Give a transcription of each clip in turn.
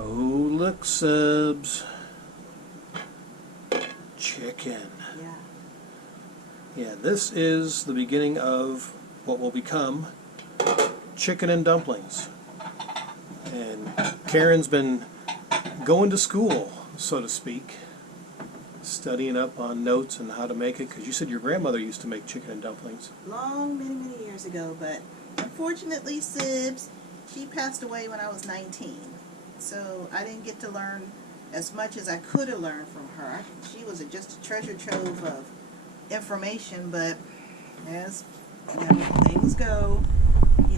Oh, look, subs. Chicken. Yeah. Yeah, this is the beginning of what will become chicken and dumplings. And Karen's been going to school, so to speak, studying up on notes and how to make it, because you said your grandmother used to make chicken and dumplings. Many years ago, but unfortunately, Sibs, she passed away when I was 19. So I didn't get to learn as much as I could have learned from her. She was just a treasure trove of information, but as things go,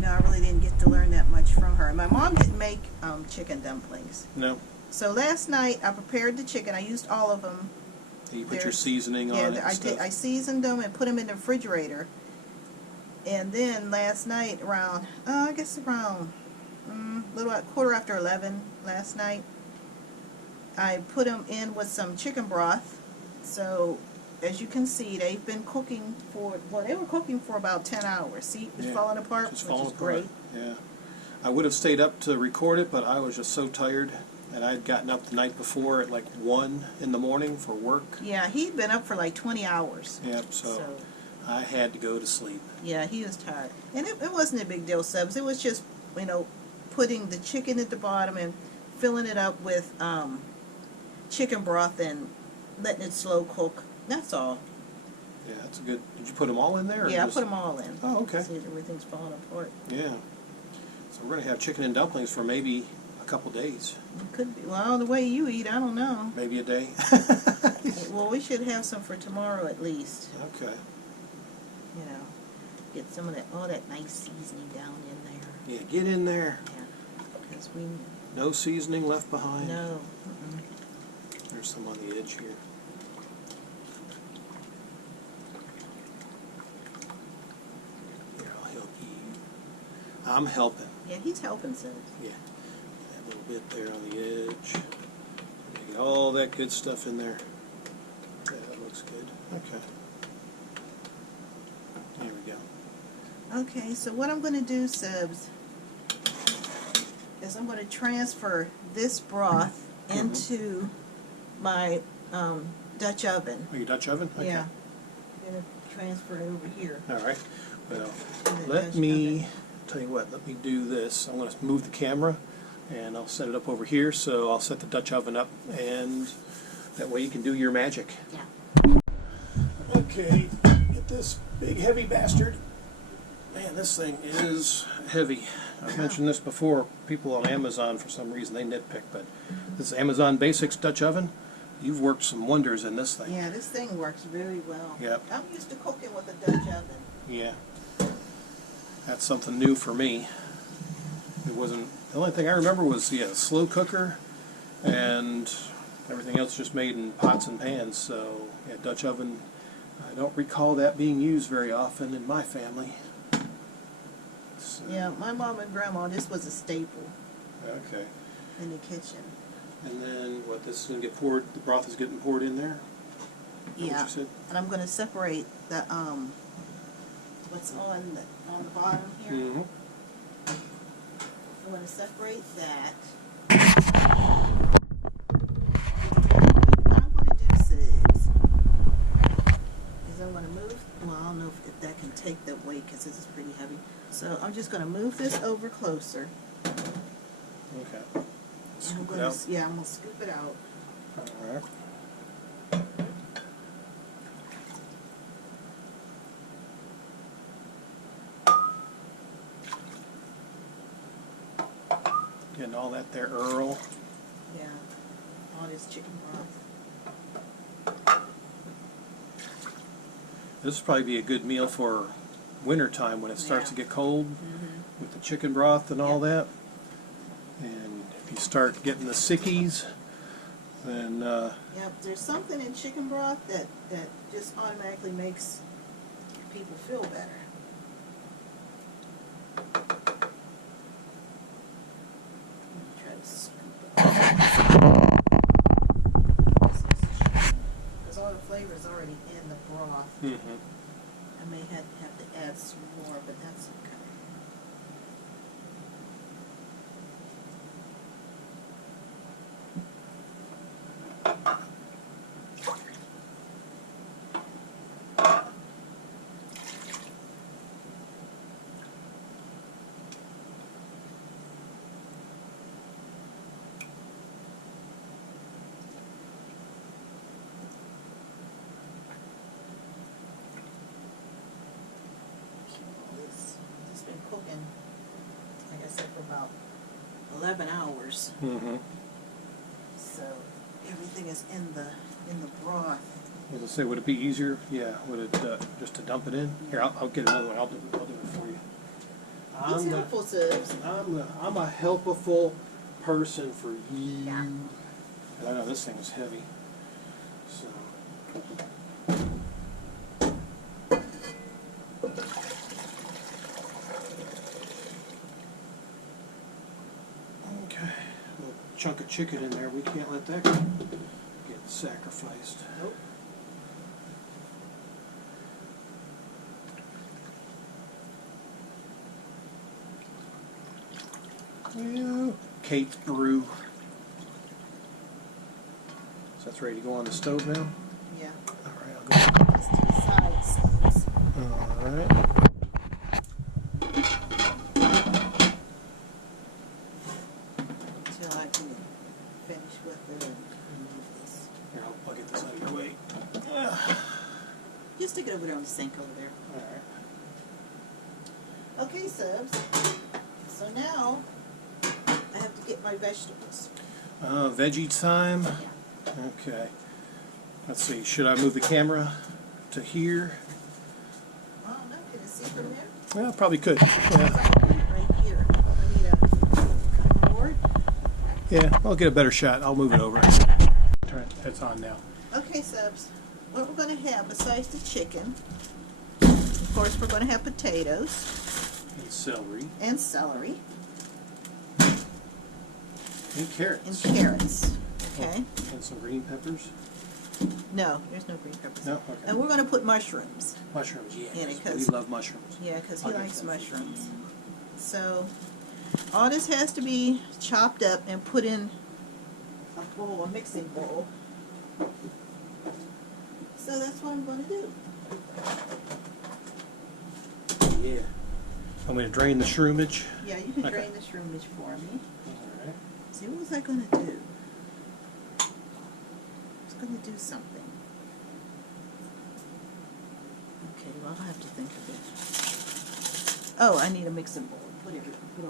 I really didn't get to learn that much from her. My mom didn't make chicken dumplings. No. So last night I prepared the chicken. I used all of them. You put your seasoning on it and stuff? I seasoned them and put them in the refrigerator. And then last night around, I guess around little quarter after 11 last night, I put them in with some chicken broth. So as you can see, they've been cooking they were cooking for about 10 hours. See, it's falling apart, which is great. Yeah. I would have stayed up to record it, but I was just so tired. And I had gotten up the night before at like 1 in the morning for work. Yeah, he'd been up for like 20 hours. Yep, so I had to go to sleep. Yeah, he was tired. And it wasn't a big deal, Subs. It was just, putting the chicken at the bottom and filling it up with chicken broth and letting it slow cook. That's all. Yeah, that's a good... Did you put them all in there? Yeah, I put them all in. Oh, okay. See, everything's falling apart. Yeah. So we're going to have chicken and dumplings for maybe a couple days. It could be. Well, the way you eat, I don't know. Maybe a day. Well, we should have some for tomorrow at least. Okay. Get some of that, all that nice seasoning down in there. Yeah, get in there. Yeah, because no seasoning left behind. No. There's some on the edge here. Here, I'll help you. I'm helping. Yeah, he's helping, Subs. Yeah. A little bit there on the edge. Get all that good stuff in there. Yeah, that looks good. Okay. There we go. Okay, so what I'm going to do, Subs, is I'm going to transfer this broth into my Dutch oven. Oh, your Dutch oven? Okay. Yeah. I'm going to transfer it over here. All right. Well, let me tell you what. Let me do this. I'm going to move the camera, and I'll set it up over here. So I'll set the Dutch oven up, and that way you can do your magic. Yeah. Okay. Get this big heavy bastard. Man, this thing is heavy. I've mentioned this before. People on Amazon, for some reason, they nitpick, but this Amazon Basics Dutch oven, you've worked some wonders in this thing. Yeah, this thing works very well. Yep. I'm used to cooking with a Dutch oven. Yeah. That's something new for me. It wasn't... The only thing I remember was, a slow cooker, and everything else just made in pots and pans. So, yeah, Dutch oven, I don't recall that being used very often in my family. So, Yeah, my mom and grandma, this was a staple. Okay. In the kitchen. And then, what, this is going to get poured, the broth is getting poured in there? Is that Yeah. what you said? And I'm going to separate the, what's on the bottom here. Mm-hmm. I'm going to separate that. What I'm going to do, Sibs, is I'm going to move, well, I don't know if that can take the weight because this is pretty heavy. So I'm just going to move this over closer. Okay. Scoop it out. Yeah, I'm going to scoop it out. All right. Getting all that there, Earl. Yeah, all this chicken broth. This would probably be a good meal for winter time when it starts to get cold with the chicken broth and all that. And if you start getting the sickies, then Yep, there's something in chicken broth that just automatically makes people feel better. Let me try to scoop it out. Because all the flavor is already in the broth. I may have to add some more, but that's okay. It's been cooking, like I said, for about 11 hours. Mm-hmm. So everything is in the broth. I was gonna say, would it be easier? Yeah, would it just to dump it in? Here, I'll get another one. I'll do it for you. He's helpful, Subs. I'm a helpful person for you. Yeah. And I know this thing is heavy, so. Okay, a little chunk of chicken in there. We can't let that get sacrificed. Nope. Yeah. Kate's brew. So that's ready to go on the stove now? Yeah. All right, I'll go. Just to the side, Subs. All right. Until I can finish with it and remove this. Here, I'll get this out of your way. Just stick it over there on the sink over there. All right. Okay, Subs. So now I have to get my vegetables. Veggie time. Yeah. Okay. Let's see. Should I move the camera to here? Oh no, can I see from there? Well, probably could. Yeah. Right here. I need a board. Yeah. I'll get a better shot. I'll move it over. Turn it. It's on now. Okay, Subs. What we're going to have besides the chicken, of course, we're going to have potatoes And celery. and celery And carrots. and carrots. Okay. And some green peppers. No, there's no green peppers. No. Okay. And we're going to put mushrooms. Mushrooms. Yeah. In it, 'cause we 'cause- love mushrooms. Yeah, because he I'll get likes some. mushrooms. So all this has to be chopped up and put in a bowl, a mixing bowl. So that's what I'm going to do. Yeah. I'm going to drain the shroomage. Yeah, you can Okay. drain the shroomage for me. All right. See, what was I going to do? I was going to do something. Okay, well, I'll have to think of it. Oh, I need a mixing bowl. Put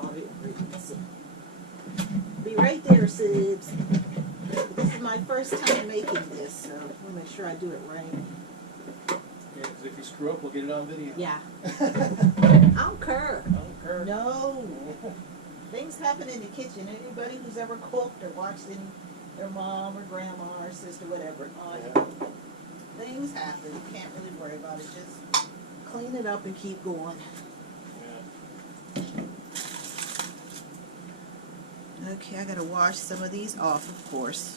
all the ingredients in. Be right there, Sibs. This is my first time making this, so I'll make sure I do it right. Yeah, because if you screw up, we'll get it on video. Yeah. I don't care. Don't care. No. Things happen in the kitchen. Anybody who's ever cooked or watched their mom or grandma or sister, whatever, Yeah. things happen. You can't really worry about it. Just clean it up and keep going. Yeah. Okay, I gotta wash some of these off, of course.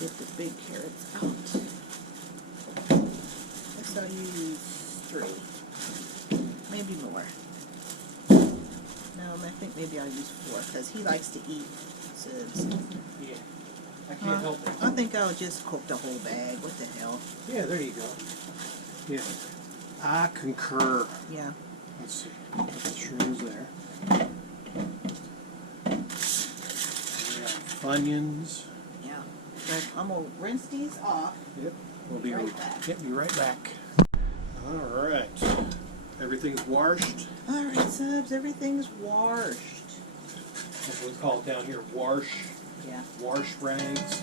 Get the big carrots out. Guess I'll use 3. Maybe more. No, I think maybe I'll use 4 because he likes to eat Sibs. Yeah. I can't help it. I think I'll just cook the whole bag. What the hell? Yeah, there you go. Yeah. I concur. Yeah. Let's see. Put the shrooms there. Yeah. Onions. Yeah. But I'm gonna rinse these off. Yep. We'll be Right back. Yep, be right back. All right. Everything's washed. All right, Subs. Everything's washed. That's what we call it down here. Wash. Yeah. Wash rags.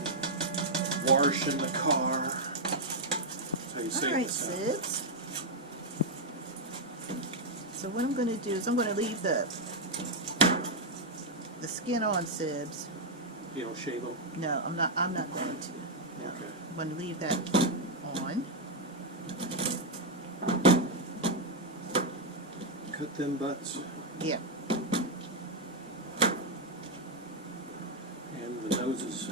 Wash in the car. That's how you say All it. right, So. Sibs. So what I'm gonna do is I'm gonna leave the skin on, Sibs. You don't shave them. No, I'm not going to. No. Okay. I'm gonna leave that on. Cut them butts. Yeah. And the noses.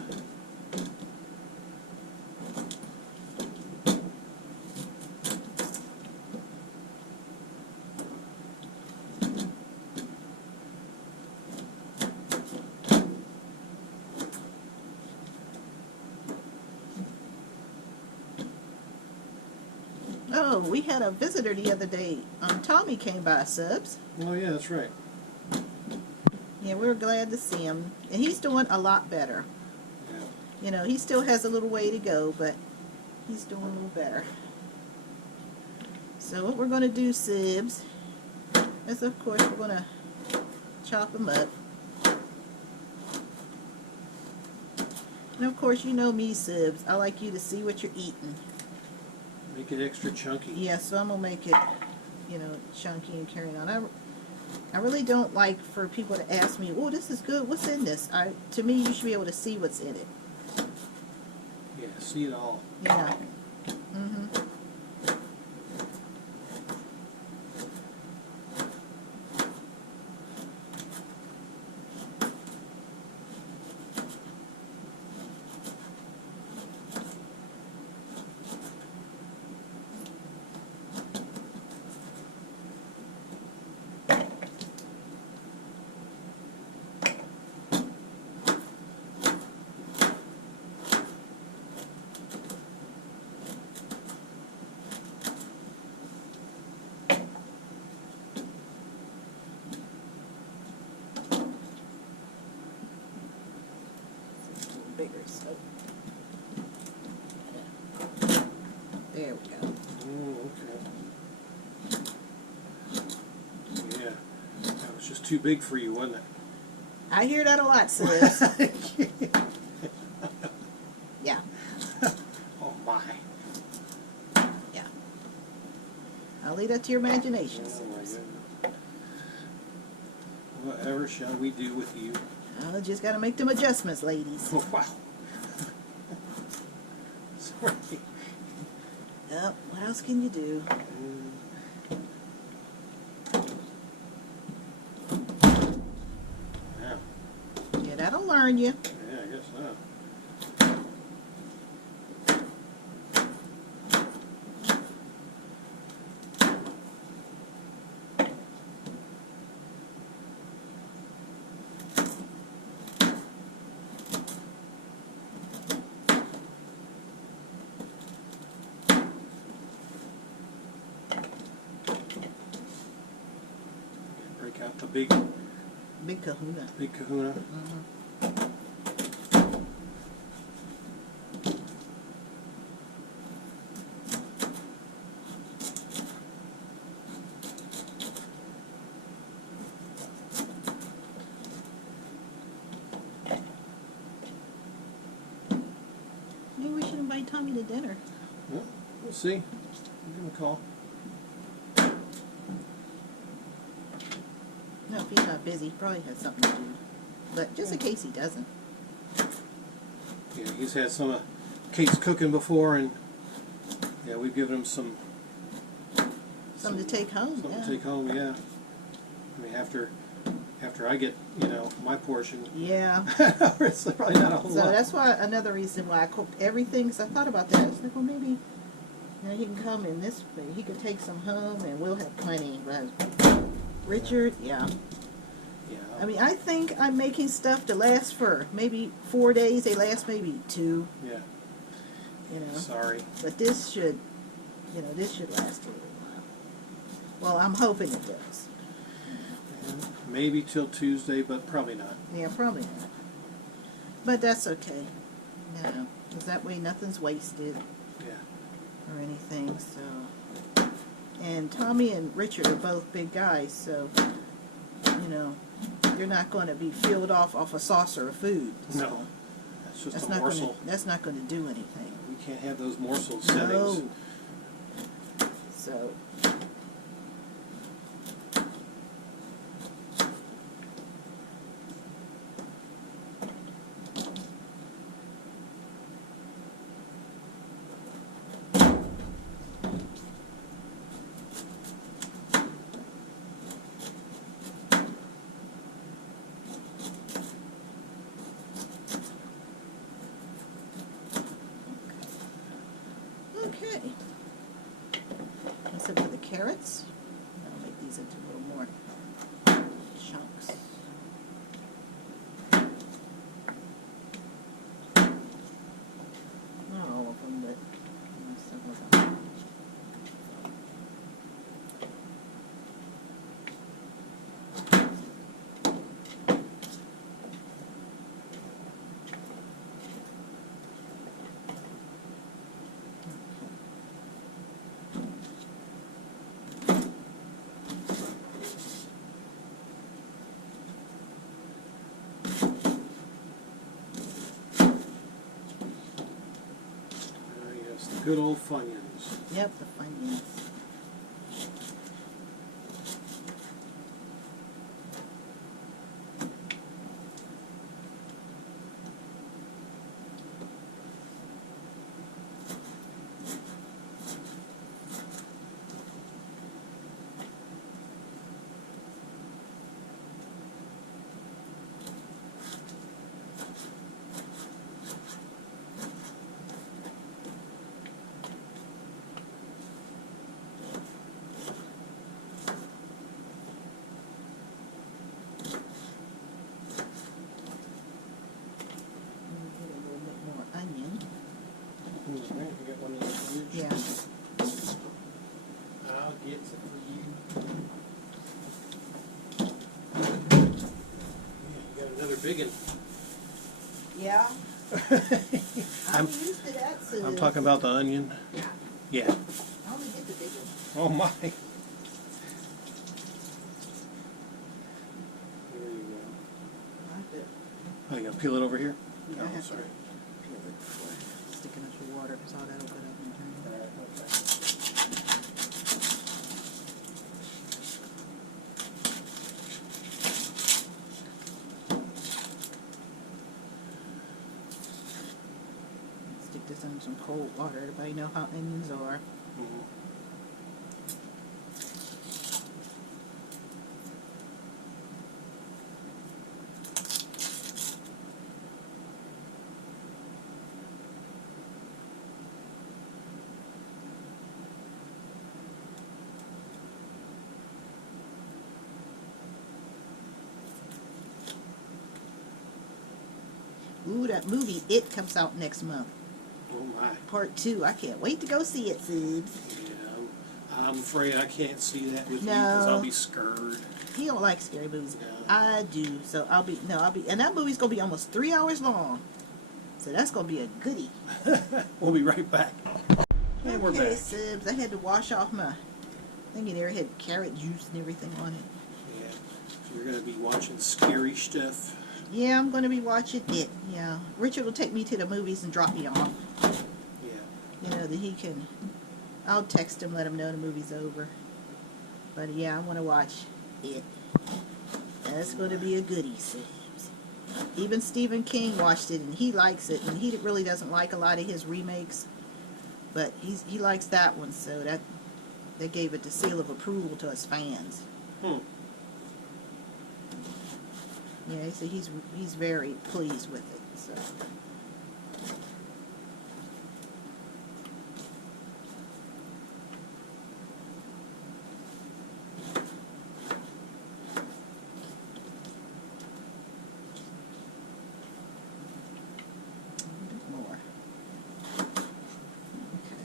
Oh, we had a visitor the other day. Tommy came by, Subs. Oh yeah, that's right. Yeah, we're glad to see him. And he's doing a lot better. Yeah. You know, he still has a little way to go, but he's doing a little better. So what we're going to do, Sibs, is of course we're going to chop them up. And of course, you know me, Sibs. I like you to see what you're eating. Make it extra chunky. Yeah, so I'm going to make it, you know, chunky and carrying on. I really don't like for people to ask me, oh, this is good, what's in this? To me, you should be able to see what's in it. Yeah, see it all. Yeah. Mm-hmm. Bigger, so there we go. Oh, okay. Yeah, that was just too big for you, wasn't it? I hear that a lot, sis. Yeah, Oh my. yeah. I'll leave that to your imagination. Oh my Sis. goodness. Whatever shall we do with you? I just got to make them adjustments, ladies. Oh, wow. Sorry. Yep. What else can you do? Yeah. Yeah, that'll learn you. Yeah, I guess so. Break out the big Kahuna. kahuna. Maybe we should invite Tommy to dinner. Well, we'll see. Give him a call. No, if he's not busy, he probably has something to do. But just in case he doesn't. Yeah, he's had some of Kate's cooking before, and yeah, we've given him some Something to take home. something Yeah. to take home. Yeah, I mean after I get my portion, Yeah. it's probably not a whole So lot. that's why another reason why I cook everything. Because I thought about that. I was like, well, maybe he can come in this way. He could take some home, and we'll have plenty. But Richard, yeah. Yeah, I mean, I think I'm making stuff to last for maybe 4 days. They last maybe 2. yeah. You know. Sorry. But this should last a little while. Well, I'm hoping it does. Yeah, maybe till Tuesday, but probably not. Yeah, probably not. But that's okay. You know, because that way nothing's wasted Yeah. or anything. So, and Tommy and Richard are both big guys, so you know you're not going to be filled off a saucer of food. So No, that's just that's a not going morsel. to do anything. We can't have those morsel No. settings. So. Okay. Let's look at the carrots. I'll make these into a little more chunks. Not all of them, but some of them. Good old Funyuns. Yep, the Funyuns. You got one of those huge? Yeah. I'll get some for you. Yeah, you got another big one. Yeah. I'm used to that soup. I'm talking about the onion. Yeah. Yeah. I only get the big one. Oh my. There you go. Oh, you gonna peel it over here? Yeah, Oh, I have sorry. to peel it before sticking it to water because all that'll go up in All time. right, okay. Stick this in some cold water. Everybody know how onions are. Mhm. Ooh, that movie, It, comes out next month. Oh my. Part 2. I can't wait to go see it, Subs. Yeah, I'm afraid I can't see that with you No. because I'll be scared. He don't like scary movies. No. I do. So I'll be, and that movie's going to be almost 3 hours long. So that's going to be a goodie. We'll be right back. And we're Okay, back. Subs, I had to wash off my thingy there. It had carrot juice and everything on it. Yeah. So you're going to be watching scary stuff. Yeah, I'm going to be watching It. Yeah. Richard will take me to the movies and drop me off. Yeah. You know, that he can, I'll text him, let him know the movie's over. But yeah, I want to watch It. That's going to be a goodie, Subs. Even Stephen King watched it and he likes it, and he really doesn't like a lot of his remakes, but he likes that one, so that they gave it the seal of approval to his fans. Yeah, he said he's very pleased with it. So. More. Okay.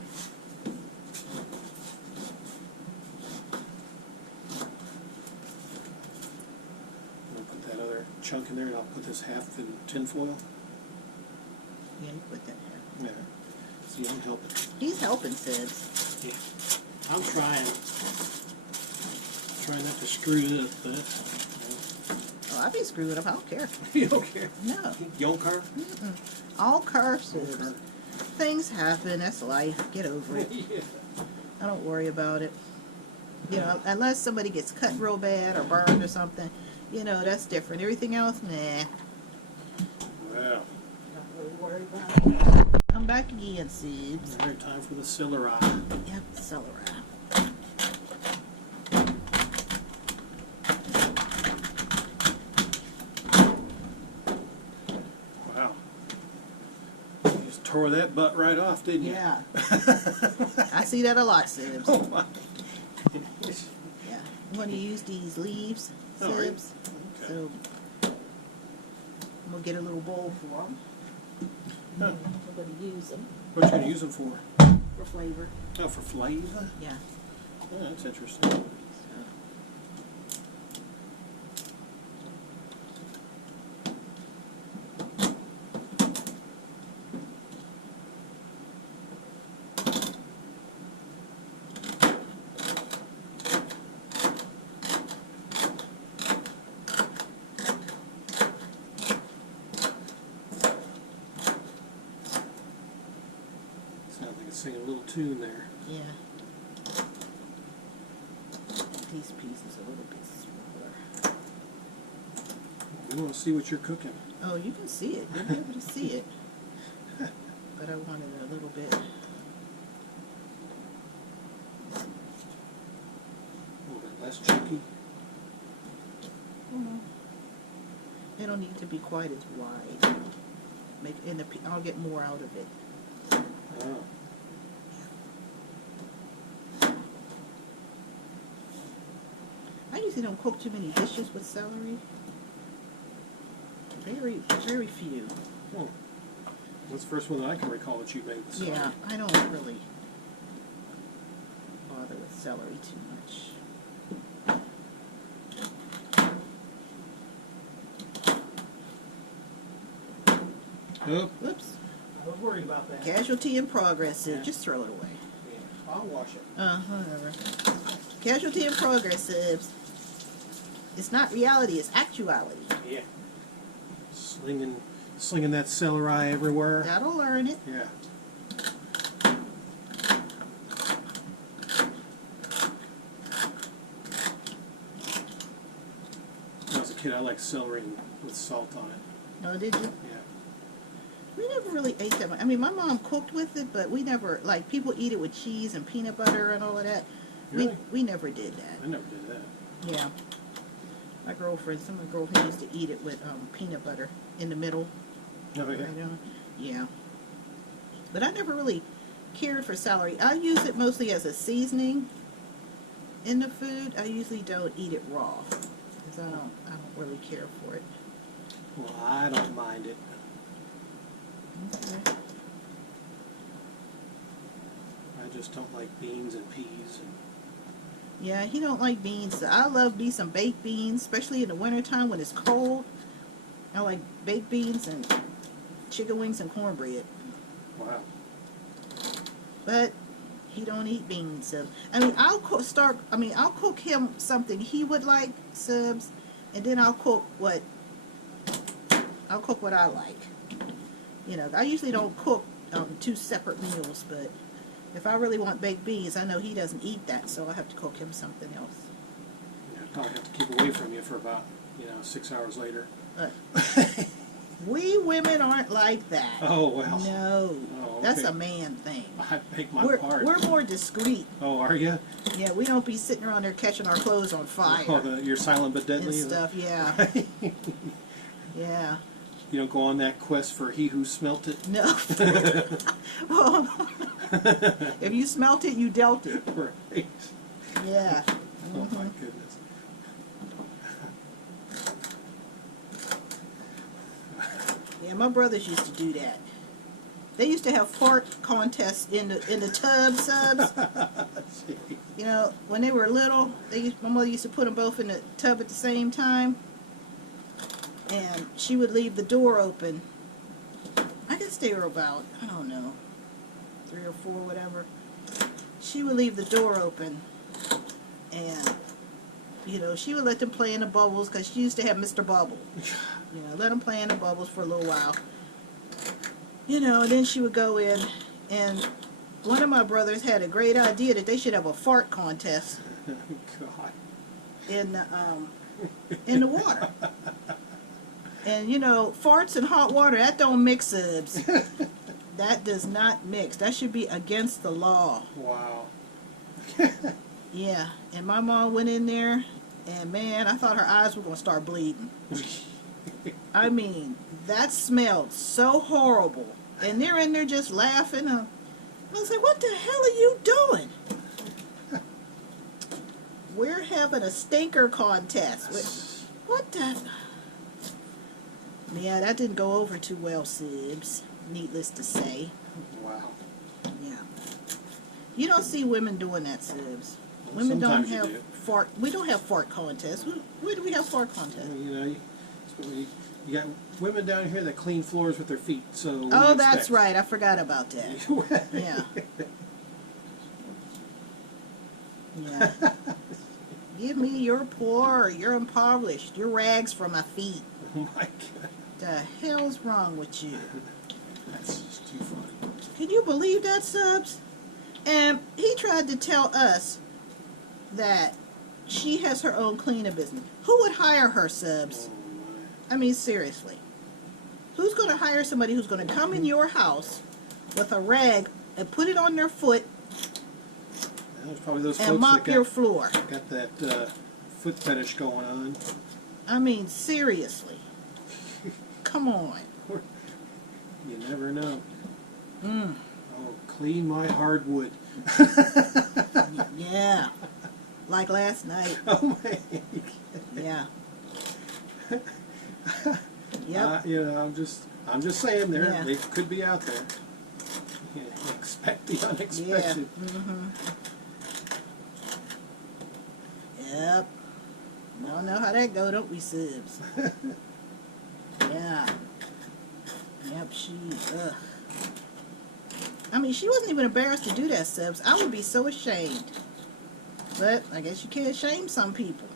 I'm going to put that other chunk in there and I'll put this half in tin foil. Yeah, you put that there. Yeah. See, I'm helping. He's helping, Subs. Yeah. I'm trying. Trying not to screw it up, but Oh, I'll be screwing up. I don't care. you don't care. No. You don't care? Mm-mm. All curses. Okay. Things happen. That's life. Get over it. Yeah. I don't worry about it. You know, unless somebody gets cut real bad or burned or something, you know, that's different. Everything else, nah. Well, Don't really worry about it. Come back again, Subs. another time for the celery. Yep, celery. Wow. You just tore that butt right off, didn't you? Yeah. I see that a lot, Subs. Oh my. Yeah. I'm going to use these leaves, Oh, are you? Subs. Okay. So, I'm going to get a little bowl for them. Huh. I'm going to use them What you going to use them for? for flavor. Oh, for flavor? Yeah. Oh, that's interesting. Sounds like it's singing a little tune there. Yeah. These pieces a little bit smaller. We want to see what you're cooking. Oh, you can see it. You'll be able to see it. But I wanted it a little bit. A little bit less chunky. It don't need to be quite as wide. I'll get more out of it. Oh. I usually don't cook too many dishes with celery. Very, very few. Oh. That's the first one that I can recall that you made with celery. Yeah, I don't really bother with celery too much. Oh, Whoops. I was worried about that. Casualty in progress. Yeah. Just throw it away. Yeah, I'll wash it. Whatever. Casualty in progress, Sibs. It's not reality, it's actuality. Yeah. Slinging that celery everywhere. That'll learn it. Yeah. When I was a kid, I liked celery with salt on it. Oh, did you? Yeah. We never really ate that much. I mean, my mom cooked with it, but we never, like, people eat it with cheese and peanut butter and all of that. Really? We never did that. I never did that. Yeah. Some of my girlfriends used to eat it with peanut butter in the middle. Oh, yeah. Right on. Yeah. But I never really cared for celery. I use it mostly as a seasoning in the food. I usually don't eat it raw because I don't really care for it. Well, I don't mind it. Okay. I just don't like beans and peas. Yeah, he don't like beans. I love me some baked beans, especially in the wintertime when it's cold. I like baked beans and chicken wings and cornbread. Wow. But he don't eat beans. So, I mean, I'll cook him something he would like, Subs, and then I'll cook what I like. You know, I usually don't cook two separate meals, but if I really want baked beans, I know he doesn't eat that, so I have to cook him something else. Yeah, I'd probably have to keep away from you for about, 6 hours later. We women aren't like that. Oh, well. No. Oh, okay. That's a man thing. I bake my part. We're more discreet. Oh, are you? Yeah, we don't be sitting around there catching our clothes on fire. Oh, you're silent but deadly? And stuff, yeah. Yeah. You don't go on that quest for he who smelt it? No. Well, if you smelt it, you dealt it. Right. Yeah. Oh, my goodness. Yeah, my brothers used to do that. They used to have fart contests in the tub, Subs. You know, when they were little, my mother used to put them both in the tub at the same time. And she would leave the door open. I guess they were about, I don't know, 3 or 4, whatever. She would leave the door open. And, she would let them play in the bubbles because she used to have Mr. Bubble. Let them play in the bubbles for a little while. And then she would go in, and one of my brothers had a great idea that they should have a fart contest God. in the water. And, farts and hot water, that don't mix, Subs. That does not mix. That should be against the law. Wow. Yeah, and my mom went in there, and man, I thought her eyes were going to start bleeding. I mean, that smelled so horrible. And they're in there just laughing. I was like, what the hell are you doing? We're having a stinker contest. What the... Yeah, that didn't go over too well, Sibs. Needless to say. Wow. Yeah. You don't see women doing that, Sibs. Well, Women don't sometimes you have do. fart... We don't have fart contests. Where do we have fart contests? You got women down here that clean floors with their feet, so what do Oh, you that's expect? right. I forgot about that. Yeah. Yeah. Give me your poor, you're impoverished, your rags from my feet. Oh my God. The hell's wrong with you? That's just too funny. Can you believe that, Subs? And he tried to tell us that she has her own cleaning business. Who would hire her, Subs? I mean, seriously. Who's going to hire somebody who's going to come in your house with a rag and put it on their foot There's probably those and folks mop that your floor? got that foot fetish going on. I mean, seriously. Come on. You never know. Mm. Oh, clean my hardwood. Yeah. Like last night. Oh my. Yeah. Yep. You know, I'm just saying Yeah. they could be out there. Yeah, expect the Yeah. unexpected. Mm-hmm. Yep. We all know how that go, don't we, Subs? Yeah. Yep, ugh. I mean, she wasn't even embarrassed to do that, Subs. I would be so ashamed. But I guess you can't shame some people.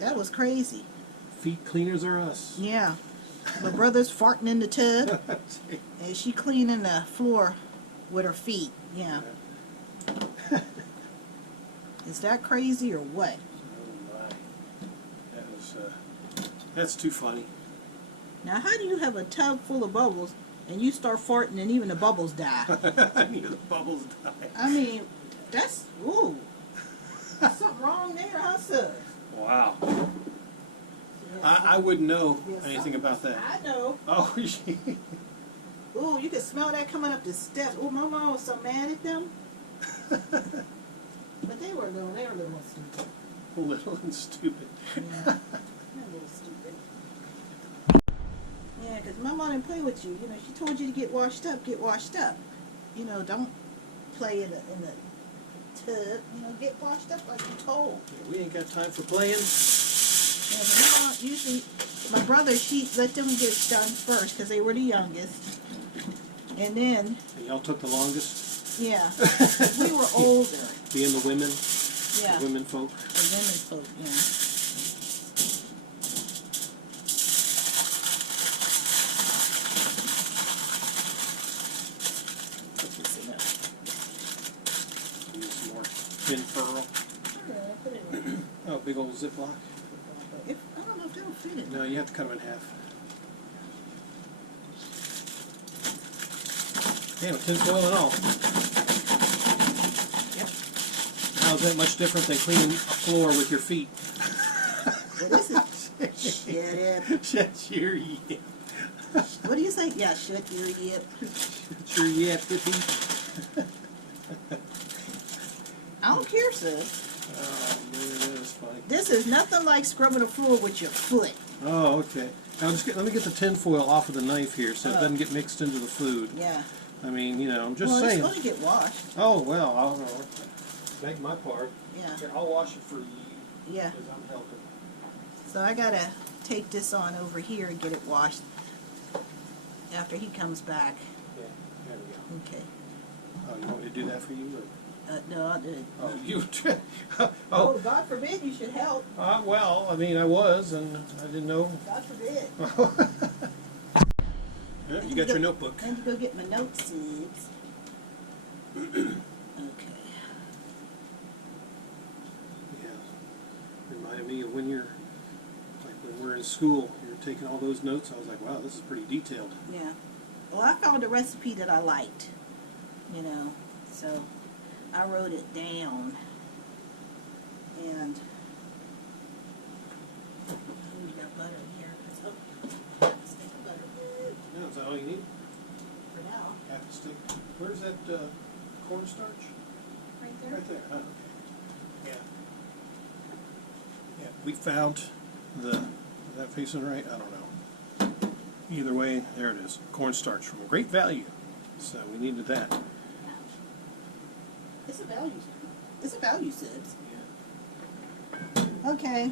That was crazy. Feet cleaners are us. Yeah. My brother's farting in the tub, and she cleaning the floor with her feet. Yeah. Is that crazy or what? Oh my. That's too funny. Now, how do you have a tub full of bubbles and you start farting and even the bubbles die? I need the bubbles die. I mean, that's, ooh. There's something wrong there, huh, Subs? Wow. Yeah. I wouldn't know Yeah, anything about that. I know. Oh, Ooh, you can smell that coming up the steps. Ooh, my mom was so mad at them. But they were little and stupid. little and stupid. Yeah. They're a little stupid. Yeah, because my mom didn't play with you. You know, she told you to get washed up, get washed up. You know, don't play in the tub. You know, get washed up like you told. Yeah, we ain't got time for playing. Yeah, but my mom usually, my brother, she let them get it done first because they were the youngest. And then, And y'all took the longest. yeah, we were older. Being the women. Yeah. The women folk. The women folk, yeah. Use some more tin furl. Oh, big old Ziploc. I don't know if that'll fit it. No, you have to cut them in half. Damn, tin foil and all. Yep. How's that much different than cleaning a floor with your feet? Well, this is, shut up. Shut your yip. What do you say? Yeah, shut your yip. Shut your yip, hippie. I don't care, sis. Oh, man, that is funny. This is nothing like scrubbing the floor with your foot. Oh, okay. Now let me get the tin foil off of the knife here so it Oh. doesn't get mixed into the food. Yeah. I mean, you know, I'm just well, saying. it's going to get washed. Oh, well, I'll make my part. Yeah. Here, I'll wash it for you. Yeah. Because I'm helping. So I got to take this on over here and get it washed after he comes back. Yeah, there we go. Okay. Oh, you want me to do that for you? Or? No, I did. Oh, you. Oh, Oh, God forbid you should help. well, I mean, I was, and I didn't know. God forbid. Yeah, you got your notebook. I need to go get my notes, Sibs. Okay. Yeah. Reminded me of when you're, like when we're in school, you're taking all those notes. I was like, wow, this is pretty detailed. Yeah. Well, I found a recipe that I liked, you know, so I wrote it down. And we got butter here. Stick of butter No, is that all you need? for now. Half a stick. Where's that cornstarch? Right there. Right there. Oh, okay. Yeah. Yeah. We found is that facing right? I don't know. Either way, there it is. Cornstarch from great value. So we needed that. Yeah. It's a value. It's a value, Sibs. Yeah. Okay.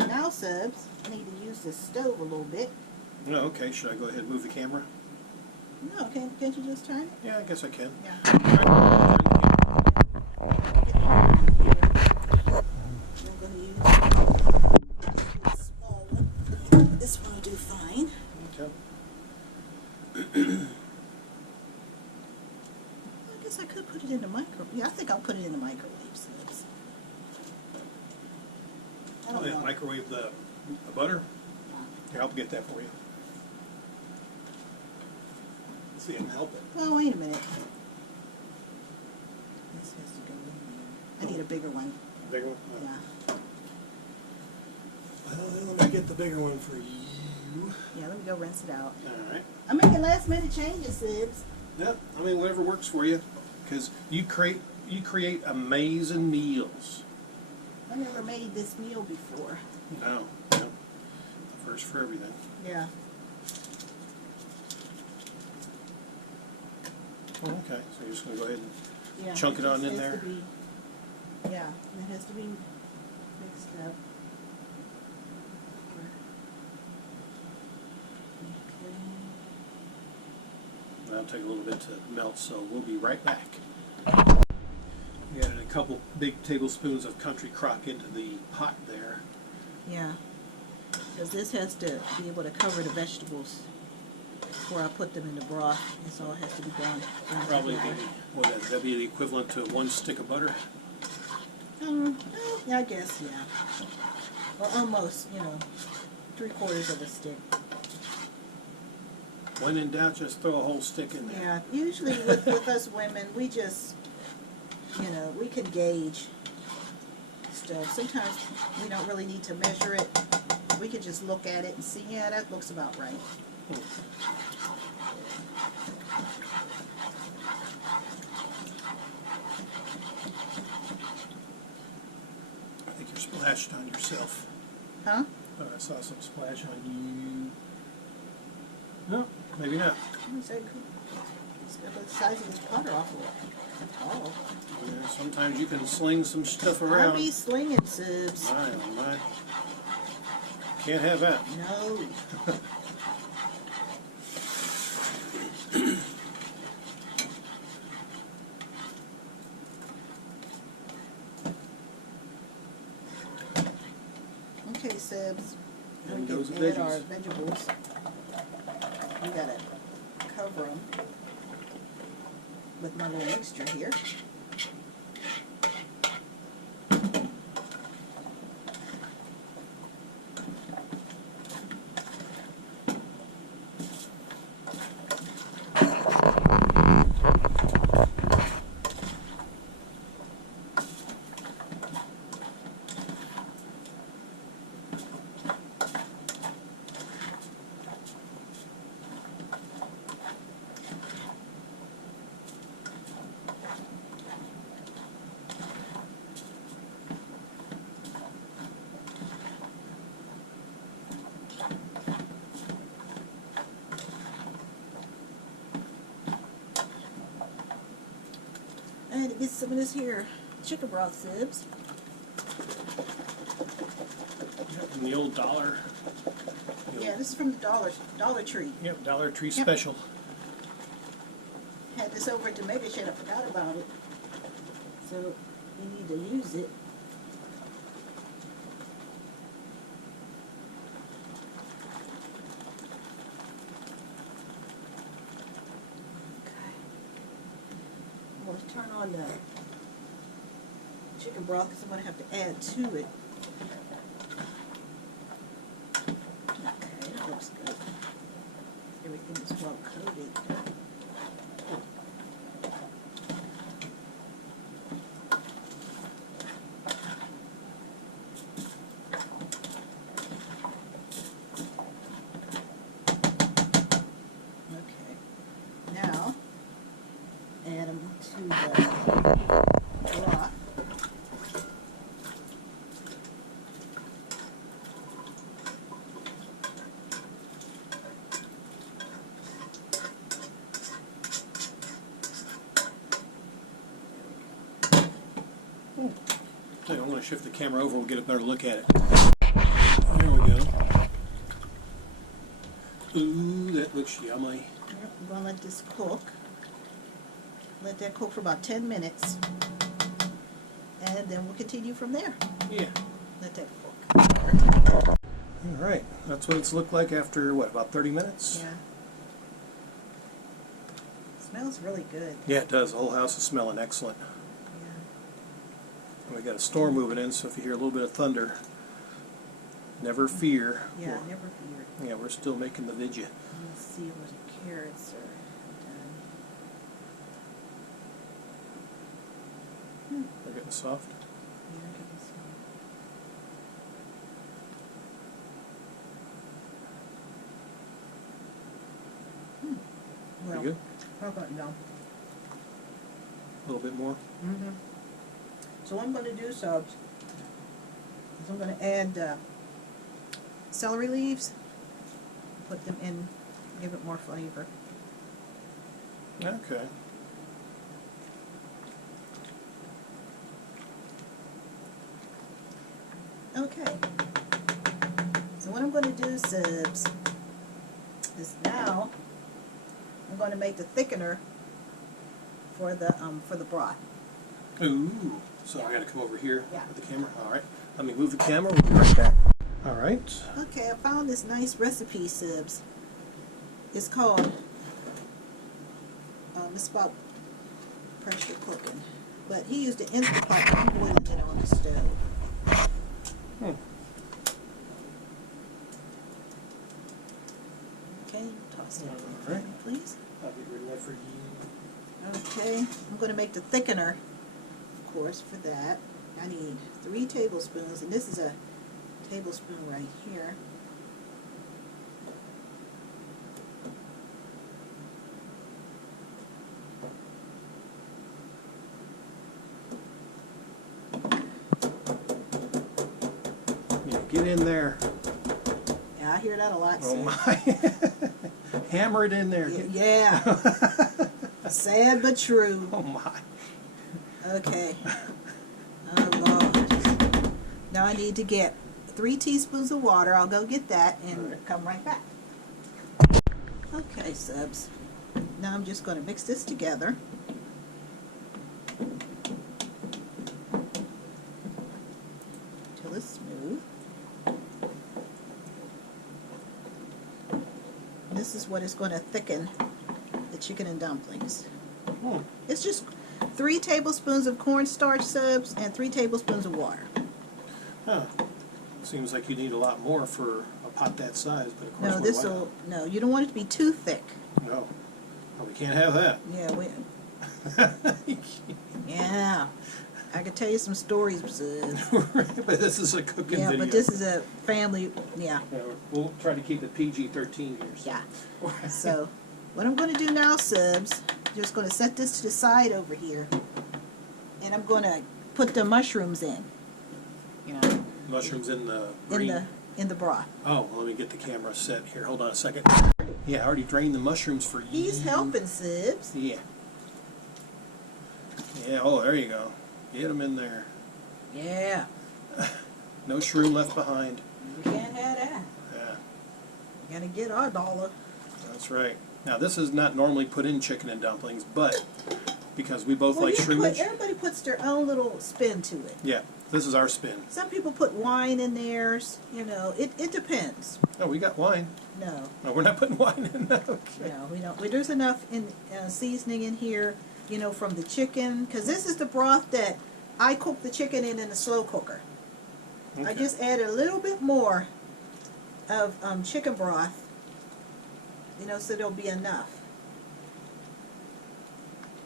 Now, Sibs, I need to use the stove a little bit. No, okay. Should I go ahead and move the camera? No, can't you just turn it? Yeah, I guess I can. Yeah. Small one. This one will do fine. Okay. I guess guess I could put it in the microwave. Yeah, I think I'll put it in the microwave. Sibs. I don't know. Microwave the butter. Here, I'll get that for you. See if I can help it. Well, wait a minute. This has to go in there. I need a bigger one. Bigger one? Yeah. Well, then let me get the bigger one for you. Yeah, let me go rinse it out. All right. I'm making last minute changes, Sibs. Yep. I mean, whatever works for you, because you create amazing meals. I never made this meal before. No. The first for everything. Yeah. Oh, okay. So you're just gonna go ahead and Yeah. chunk it on just in has there. to be- yeah, it has to be mixed up. That'll take a little bit to melt, so we'll be right back. We added a couple big tablespoons of country crock into the pot there. Yeah, because this has to be able to cover the vegetables before I put them in the broth. This all has to be done. Probably that'd be the equivalent to 1 stick of butter. Yeah, I guess, yeah. Or almost, 3/4 of a stick. When in doubt, just throw a whole stick in there. Yeah, usually with us women, we just, we can gauge stuff. Sometimes we don't really need to measure it. We can just look at it and see, yeah, that looks about right. I think you're splashed on yourself. Huh? Oh, I saw some splash on you. No, maybe not. It's got the size of this pot awful tall. Yeah, sometimes you can sling some stuff I'll around. be slinging, Sibs. My, oh my. Can't have that. No. Okay, Sibs. And We goes can the add our veggies. vegetables. We gotta cover them with my little mixture here. I had to get some of this here chicken broth, Sibs. From the old dollar. Yeah, this is from the Dollar Tree. Yep, Dollar Tree Yep. special. Had this over at the Mega Shed. I forgot about it. So you need to use it. Okay. I'm going to turn on the chicken broth because I'm going to have to add to it. Okay, that looks good. Everything is well coated. Okay, now add them to the broth. Okay, I'm going to shift the camera over. We'll get a better look at it. There we go. Ooh, that looks yummy. Yep, I'm going to let this cook. Let that cook for about 10 minutes. And then we'll continue from there. Yeah. Let that cook. All right. That's what it's looked like after, what, about 30 minutes? Yeah. smells really good. Yeah, it does. The whole house is smelling excellent. Yeah. We got a storm moving in, so if you hear a little bit of thunder, never fear. Yeah, never fear. Yeah, we're still making the vidya. Let's see what the carrots are done. They're getting soft. Yeah, give us some. Pretty Well, good. how about no? A little bit more. Mm-hmm. So what I'm going to do, subs, is I'm going to add celery leaves, put them in, give it more flavor. Okay. Okay. So what I'm going to do, subs, is now I'm going to make the thickener for the broth. Ooh. So I got to come over here Yeah. with the camera. All right. Let me move the camera. We'll be right back. All right. Okay, I found this nice recipe, subs. It's called, it's about pressure cooking. But he used the Instant Pot, I'm boiling it on the stove. Hmm. Okay, toss that All right. in, please. I'll get rid of that for you. Okay, I'm going to make the thickener, of course, for that. I need 3 tablespoons, and this is a tablespoon right here. Yeah, get in there. Yeah, I hear that a lot. Oh Sid. my. Hammer it in there. Yeah. Sad but true. Oh my. Okay. Oh Lord. Now I need to get 3 teaspoons of water. I'll go get that and Right. come right back. Okay, subs. Now I'm just going to mix this together. Till it's smooth. This is what is going to thicken the chicken and dumplings. Hmm. It's just 3 tablespoons of cornstarch, subs, and 3 tablespoons of water. Huh. Seems like you need a lot more for a pot that size, but of course No, we're this way will. out. No, you don't want it to be too thick. No. Well, we can't have that. Yeah, yeah. I could tell you some stories, subs. But this is a cooking Yeah, video. but this is a family. Yeah, Yeah, we'll try to keep it PG-13 here. So. yeah. So, what I'm going to do now, subs, just going to set this to the side over here, and I'm going to put the mushrooms in. You know, Mushrooms in the green. in the broth. Oh, well, let me get the camera set here. Hold on a second. Yeah, I already drained the mushrooms for you. He's helping, subs. Yeah. Yeah, oh, there you go. Get them in there. Yeah. No shroom left behind. You can't have that. Yeah, You gotta get our dollar. that's right. Now, this is not normally put in chicken and dumplings, but because we both like shroomage. Everybody puts their own little spin to it. Yeah, this is our spin. Some people put wine in theirs. You know, it depends. Oh, we got wine. No, No, we're not putting wine in that. Okay. no, we don't. There's enough in seasoning in here. You know, from the chicken, because this is the broth that I cook the chicken in a slow cooker. I Okay. just added a little bit more of chicken broth. You know, so there'll be enough.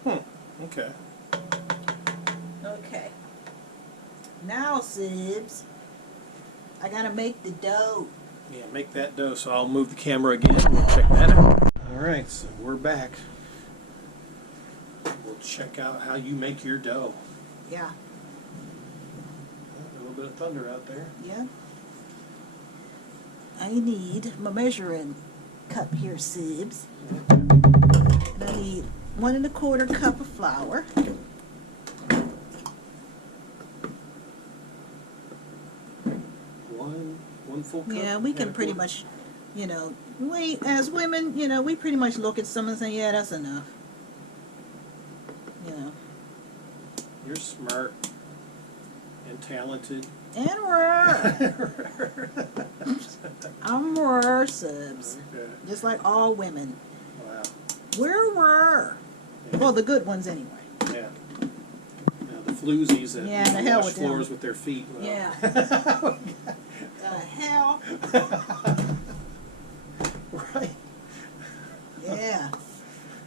Okay. Okay. Now, Sibs, I gotta make the dough. Yeah, make that dough. So I'll move the camera again. We'll check that out. All right, so we're back. We'll check out how you make your dough. Yeah. A little bit of thunder out there. Yeah. I need my measuring cup here, Sibs. And I need 1 1/4 cup of flour. One full cup. Yeah, we can and a pretty quarter? much, you know, we as women, you know, we pretty much look at someone and say, yeah, that's enough. You know. You're smart and talented. And we're I'm Sibs. Okay. Just like all women. Wow. We're Well, the good ones anyway. Yeah. Now, the floozies that Yeah, the hell wash with them. floors with their feet. Well. Yeah. The hell? Right. Yeah.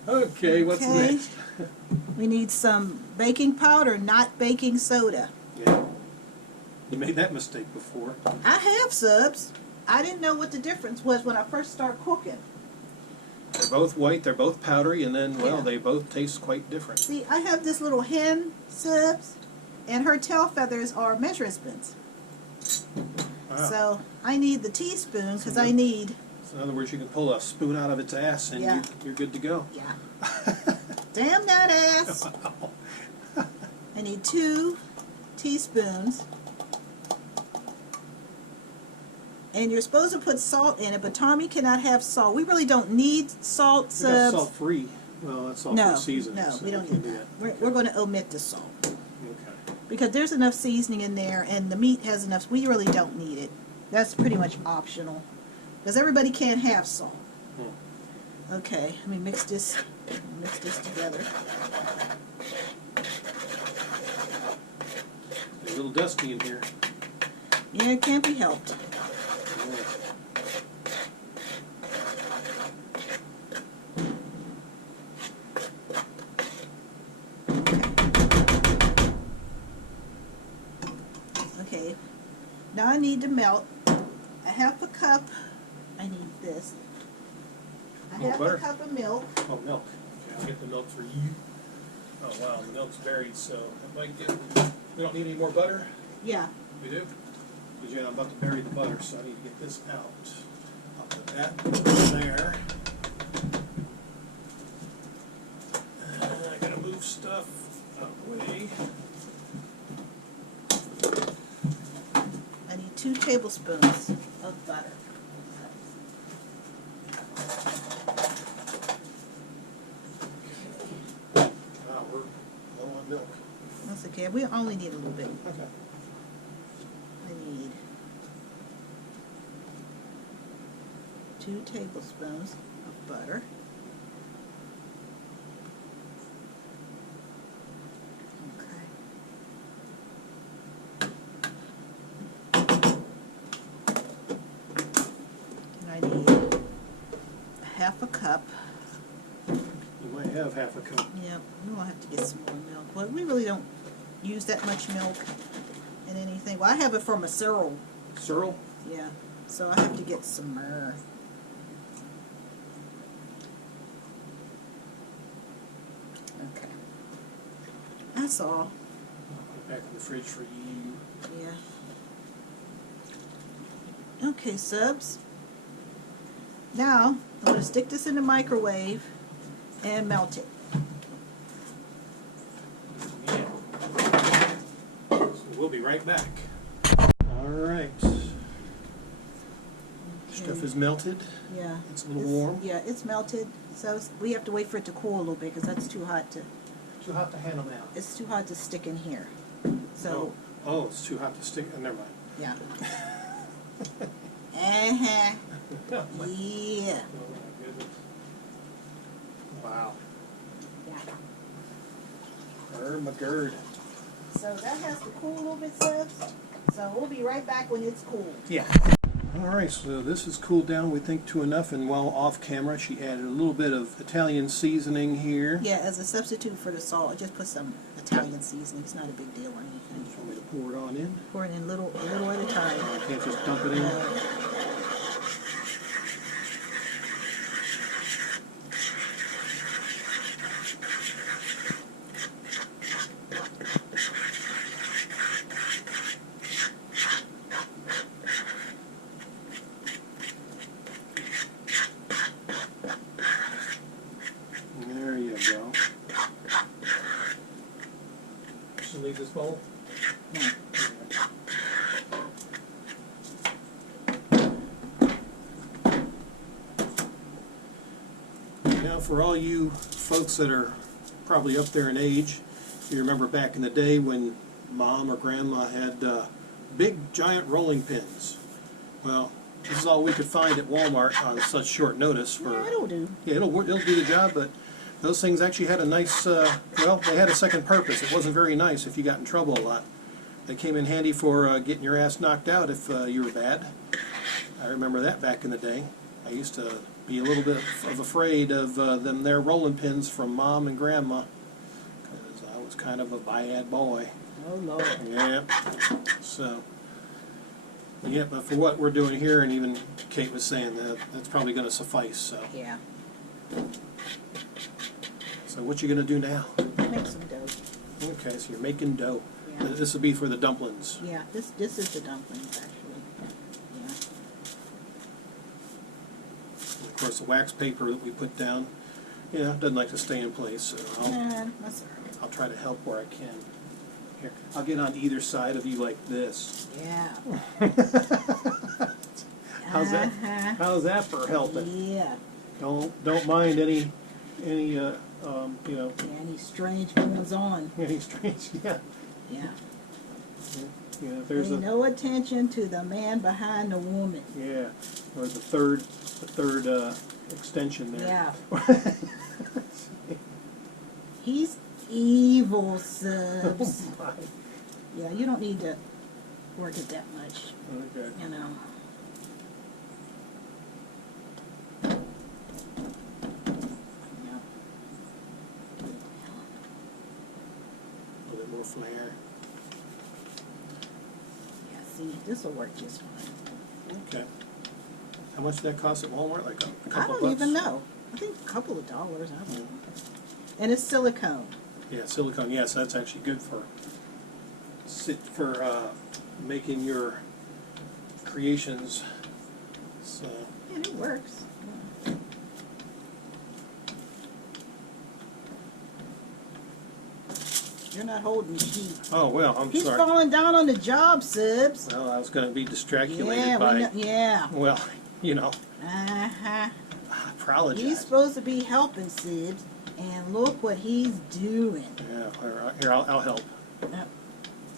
Okay, what's Okay. next? We need some baking powder, not baking soda. Yeah. You made that mistake before. I have subs. I didn't know what the difference was when I first started cooking. They're both white, they're both powdery, and then, well, Yeah. they both taste quite different. See, I have this little hen subs, and her tail feathers are measuring spoons. Wow. So I need the teaspoon because I good. need, So in other words, you can pull a spoon out of its ass and Yeah. you're good to go. yeah. Damn that ass. I need 2 teaspoons. And you're supposed to put salt in it, but Tommy cannot have salt. We really don't need salt We got subs. salt-free. Well, that's salt-free No, seasoning. no, so we don't can need that. Okay. We're going to omit the salt. Okay. Because there's enough seasoning in there, and the meat has enough. We really don't need it. That's pretty much optional. Because everybody can't have salt. Okay, let me mix this together. It's a little dusty in here. Yeah, it can't be helped. Okay, now I need to melt a half a cup. I need this. A half butter? a cup of milk. Oh, milk. Okay, I'll get the milk for you. Oh, wow, the milk's buried, so I might get... We don't need any more butter? Yeah. We do? Because, yeah, I'm about to bury the butter, so I need to get this out. I'll put that there. I gotta move stuff out of the way. I need 2 tablespoons of butter. Wow, we're low on milk. That's okay. We only need a little bit. Okay. I need 2 tablespoons of butter. Okay. And I need a half a cup. You might have half a cup. Yeah, we'll have to get some more milk. Well, we really don't use that much milk in anything. Well, I have it from a cereal. Sorrel? Yeah, so I have to get some more. Okay. That's all. I'll put it back in the fridge for you. Yeah. Okay, subs. Now, I'm going to stick this in the microwave and melt it. Yeah. So we'll be right back. All right. Stuff is melted. Yeah. It's a little warm. Yeah, it's melted. So we have to wait for it to cool a little bit because that's too hot to. Too hot to handle now. It's too hot to stick in here. So Oh, it's too hot to stick. Never mind. yeah. Oh my Yeah. goodness. Wow. Yeah. McGurd. So that has to cool a little bit, subs. So we'll be right back when it's cool. Yeah. All right, so this is cooled down, we think, to enough, and while off camera, she added a little bit of Italian seasoning here. Yeah, as a substitute for the salt, just put some Italian seasoning. It's not a big deal or anything. Just want me to pour it on in. Pour it in a little at a time. Can't just dump it in. There you go. Should I leave this bowl? Yeah. Now, for all you folks that are probably up there in age, you remember back in the day when Mom or Grandma had big, giant rolling pins. Well, this is all we could find at Walmart on such short notice. Yeah, it'll do. Yeah, it'll work. It'll do the job, but those things actually had a nice, well, they had a second purpose. It wasn't very nice if you got in trouble a lot. They came in handy for getting your ass knocked out if you were bad. I remember that back in the day. I used to be a little bit afraid of them there rolling pins from Mom and Grandma, because I was kind of a bad boy. Oh, Lord. Yeah. So, yeah, but for what we're doing here, and even Kate was saying that, that's probably going to suffice. So, Yeah. so what you going to do now? Make some dough. Okay, so you're making dough. Yeah. This will be for the dumplings. Yeah, this is the dumplings, actually. Yeah. And of course, the wax paper that we put down, doesn't like to stay in place. So That's all right. I'll try to help where I can. Here, I'll get on either side of you like this. Yeah. How's that? Uh-huh. How's that for helping? Yeah. Don't mind any Any strange goings on. any strange. Yeah. Yeah. If there's Pay no attention to the man behind the woman. yeah, or the third extension there. Yeah. He's evil, subs. Oh, my. Yeah, you don't need to work it that much, Okay. you know. Yeah. A little bit more flair. Yeah, see, this will work just fine. Okay. How much did that cost at Walmart? Like a I couple don't bucks? even know. I think a couple of dollars. I don't Yeah. know. And it's silicone. Yeah, silicone. Yes, that's actually good for making your creations. So And it works. You're not holding sheep. oh well, I'm He's sorry. falling down on the job, Sibs. Well, I was going to be distraculated Yeah, by yeah. well, Uh-huh. I apologize. He's supposed to be helping Sibs, and look what he's doing. Yeah, here I'll help.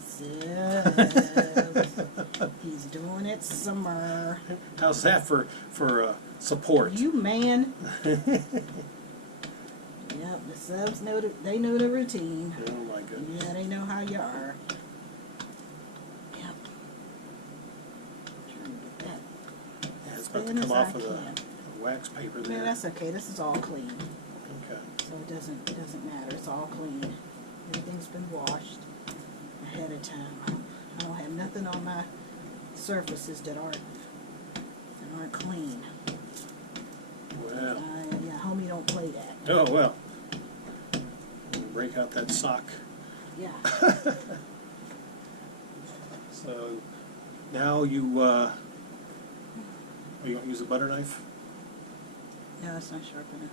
Sibs. He's doing it summer. How's that for support? You man. Yep, the subs know they know the routine. Oh my goodness. Yeah, they know how you are. Yep. Trying to get that. Yeah, it's about to thin come as off I of the can. wax paper No, there. that's okay. This is all clean, Okay. so it doesn't matter. It's all clean. Everything's been washed ahead of time. I don't have nothing on my surfaces that aren't clean. Well. Yeah, homie, don't play that. Oh well. Break out that sock. Yeah. So now you are you going to use a butter knife? No, it's not sharp enough.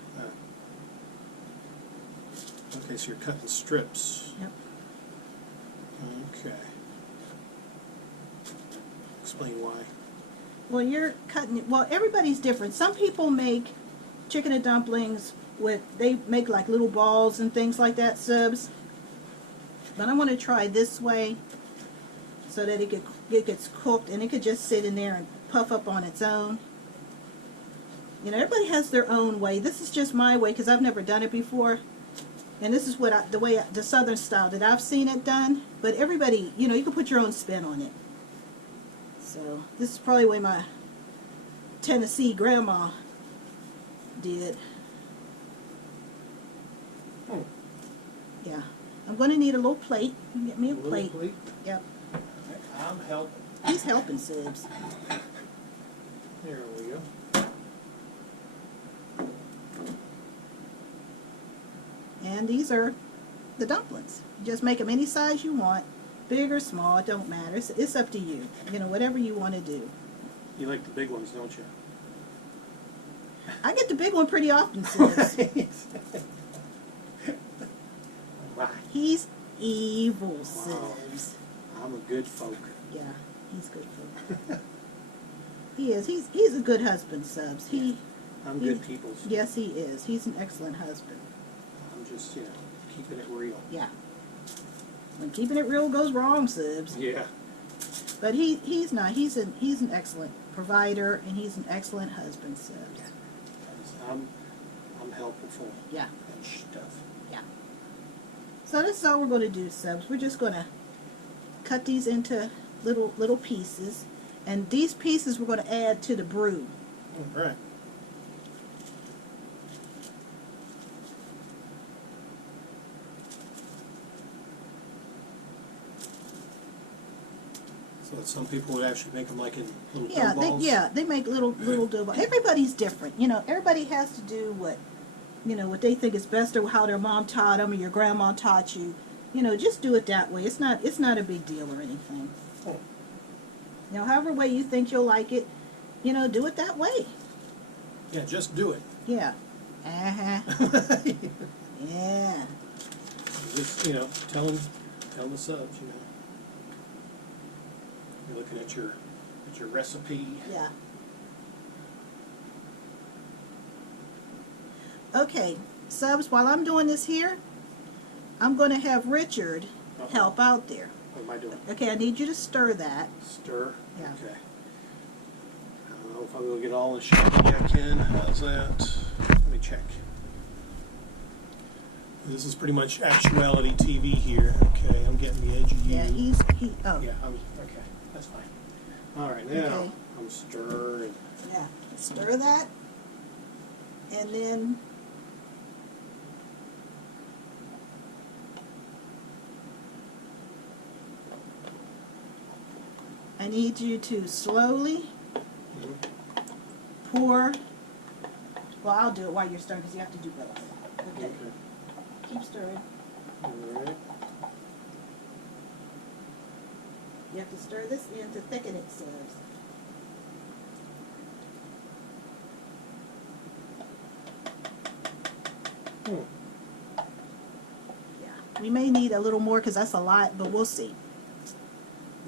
Okay, so you're cutting strips. Yep. Okay. Explain why. Well, you're cutting it. Well, everybody's different. Some people make chicken and dumplings they make like little balls and things like that, subs. But I want to try this way so that it gets cooked and it could just sit in there and puff up on its own. Everybody has their own way. This is just my way because I've never done it before. And this is the southern style that I've seen it done. But everybody, you can put your own spin on it. So this is probably the way my Tennessee grandma did. Oh. Yeah. I'm going to need a little plate. Get me a Little plate. plate? Yep. I'm helping. He's helping, Sibs. There we go. And these are the dumplings. You just make them any size you want. Big or small, it don't matter. It's up to you. Whatever you want to do. You like the big ones, don't you? I get the big one pretty often, Sibs. Wow. He's evil, Wow. Sibs. I'm a good folk. Yeah, he's good for He is. He's a good husband, Subs. I'm good people's. Yes, he is. He's an excellent husband. I'm just, keeping it real. Yeah. When keeping it real goes wrong, Subs. Yeah. But he's not. He's an excellent provider and he's an excellent husband, Subs. I'm helpful Yeah. and stuff. Yeah. So this is all we're going to do, subs. We're just going to cut these into little pieces, and these pieces we're going to add to the brew. All right. So some people would actually make them like in little Yeah, dough balls. they make little dough balls. Everybody's different, you know. Everybody has to do what, you know, what they think is best, or how their mom taught them, or your grandma taught you. You know, just do it that way. It's not a big deal or anything. Oh. You know, however way you think you'll like it, you know, do it that way. Yeah, just do it. Yeah. Yeah. Just, you know, tell them the subs, you know. You're looking at your recipe. Yeah. Okay, subs, while I'm doing this here, I'm going to have Richard help out there. What am I doing? Okay, I need you to stir that. Stir? Yeah. Okay. I don't know if I'm going to get all the shaking I can. How's that? Let me check. This is pretty much actuality TV here. Okay, I'm getting the edge of you. Yeah, oh. Yeah, okay, that's fine. All right, now Okay. I'm stirring. Yeah, stir that, and then I need you to slowly pour. Well, I'll do it while you're stirring because you have to do both. Okay. Keep stirring. All right. You have to stir this in to thicken it, subs. Yeah, we may need a little more because that's a lot, but we'll see.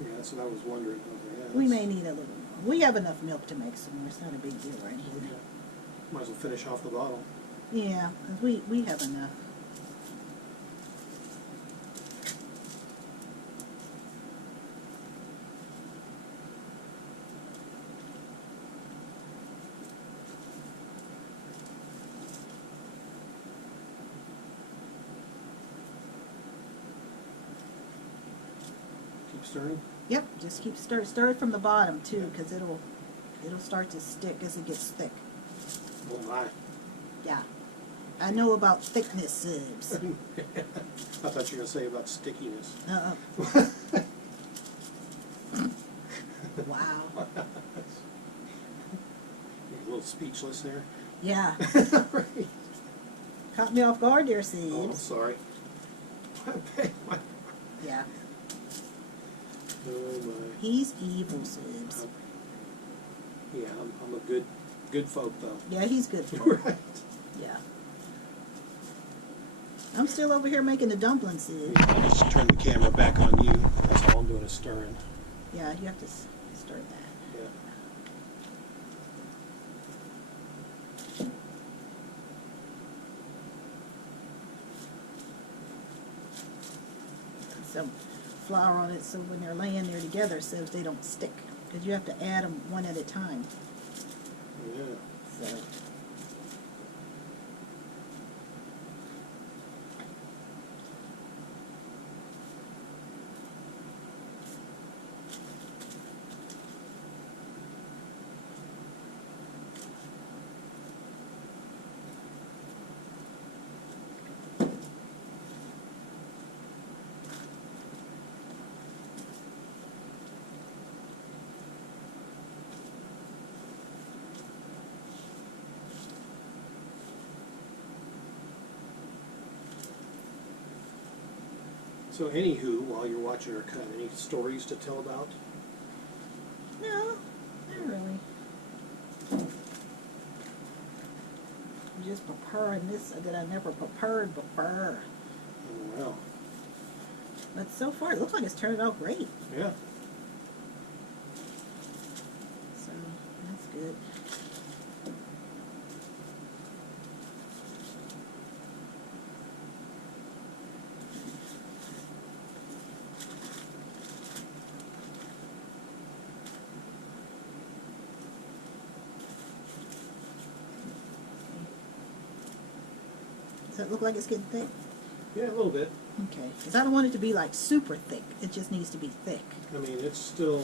Yeah, that's what I was wondering. Okay, yeah, We may that's- need a little more. We have enough milk to make some more. It's not a big deal or anything. Okay. Might as well finish off the bottle. Yeah, 'cause we have enough. Keep stirring. Yep, just keep stir it from the bottom too, because it'll start to stick as it gets thick. Oh my. Yeah, I know about thickness, subs. I thought you were going to say about stickiness. Wow. You're a little speechless there. Yeah, Right. caught me off guard there, Oh, subs. sorry. Yeah, Oh my. he's evil, subs. Yeah, I'm a good folk though. Yeah, he's good for it. Right. Yeah. I'm still over here making the dumplings, subs. I'll just turn the camera back on you. That's all I'm doing is stirring. Yeah, you have to stir that. Yeah. Some flour on it so when they're laying there together so they don't stick, because you have to add them one at a time. Yeah. So So anywho, while you're watching her cut, any stories to tell about? no, not really. I'm just preparing this that I never prepared before. Oh, well. But so far it looks like it's turning out great. Yeah. So that's good. Does that look like it's getting thick? Yeah, a little bit. Okay, because I don't want it to be like super thick. It just needs to be thick. I mean, it's still,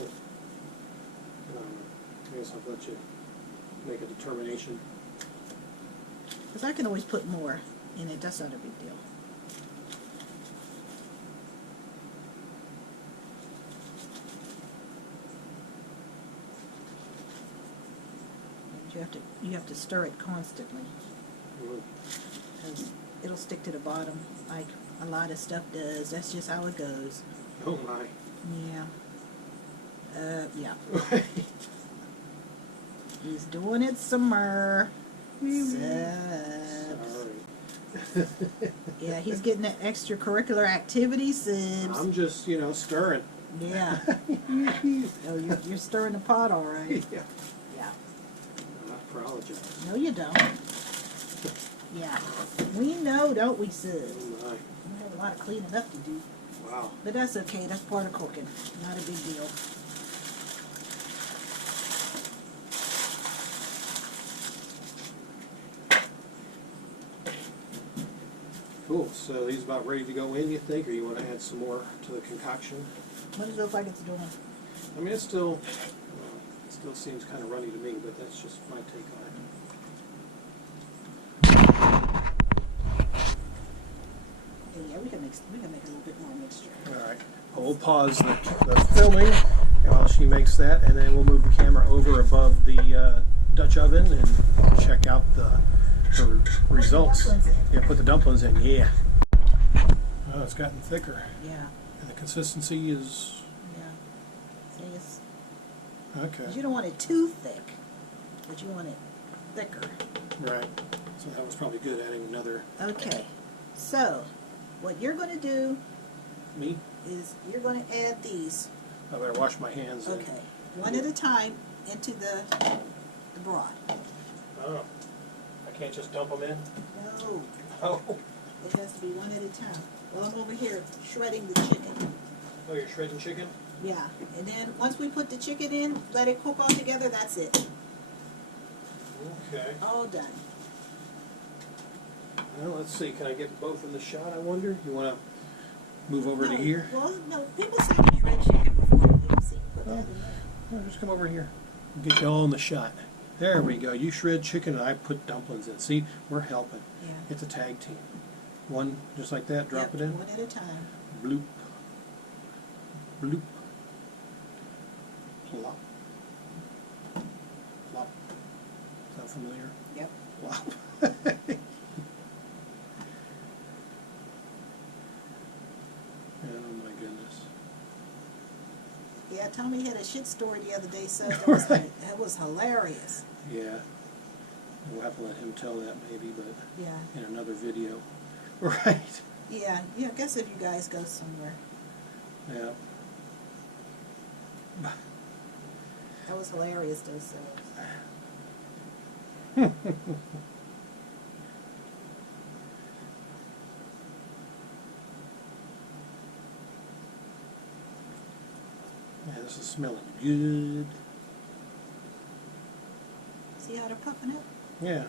I guess I'll let you make a determination. Because I can always put more in it. That's not a big deal. But you have to stir it constantly. Mm. 'Cause it'll stick to the bottom like a lot of stuff does. That's just how it goes. Oh my. Yeah. Yeah. He's doing it somewhere. Sorry. Yeah, he's getting that extracurricular activity, Sibs. I'm just, stirring. Yeah. Oh, you're stirring the pot all right. Yeah. Yeah. I apologize. No, you don't. Yeah. We know, don't we, Sibs? Oh my. We have a lot of cleaning up to do. Wow. But that's okay. That's part of cooking. Not a big deal. Cool. So he's about ready to go in, you think, or you want to add some more to the concoction? What does it look like it's doing? I mean, it's still, it still seems kind of runny to me, but that's just my take on it. Yeah, we can make a little bit more mixture. All right. Well, we'll pause the filming while she makes that, and then we'll move the camera over above the Dutch oven and check out the results. Yeah, put the dumplings in. Yeah. Oh, it's gotten thicker, Yeah, and the consistency is yeah. See, it's, okay. 'cause you don't want it too thick, but you want it thicker. Right. So that was probably good. Adding another Okay, so what you're going to do meat. is you're going to add these. I better wash my hands. then. Okay, one at a time into the broth. Oh. I can't just dump them in. No, Oh. it has to be one at a time. Well, I'm over here shredding the chicken. Oh, you're shredding chicken. Yeah, and then once we put the chicken in, let it cook all together. That's it. Okay. All done. Well, let's see. Can I get both in the shot? I wonder. You want to move over to here? Well, no, people say you shred chicken before you see put that in there. No, just come over here. Get you all in the shot. There we go. You shred chicken and I put dumplings in. See, we're helping. Yeah. It's a tag team. One, just like that. Drop Yep, it in. one at a time. Bloop. Bloop. Plop. Plop. Sound familiar? Yep. Plop. Oh my goodness. Yeah, Tommy had a shit story the other day, so that was hilarious. Yeah. We'll have to let him tell that maybe, but Yeah. in another video. Right. Yeah, I guess if you guys go somewhere. Yeah. That was hilarious, though, so. Yeah, this is smelling good. See how they're puffing it? Yeah.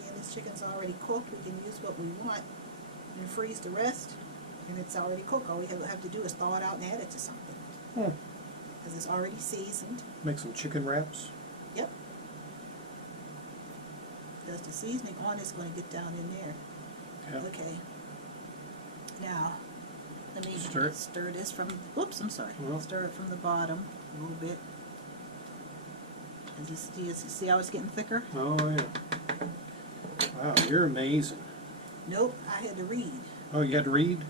Yeah, this chicken's already cooked. We can use what we want and freeze the rest. And it's already cooked. All we have to do is thaw it out and add it to something. Hmm. Because it's already seasoned. Make some chicken wraps. Yep. Because the seasoning on it's going to get down in there. Yeah. Okay. Now, let me Stir it. this from, whoops, I'm sorry. Well. Stir it from the bottom a little bit. And you see how it's getting thicker? Oh yeah. Wow, you're amazing. Nope, I had to read. Oh, you had to read?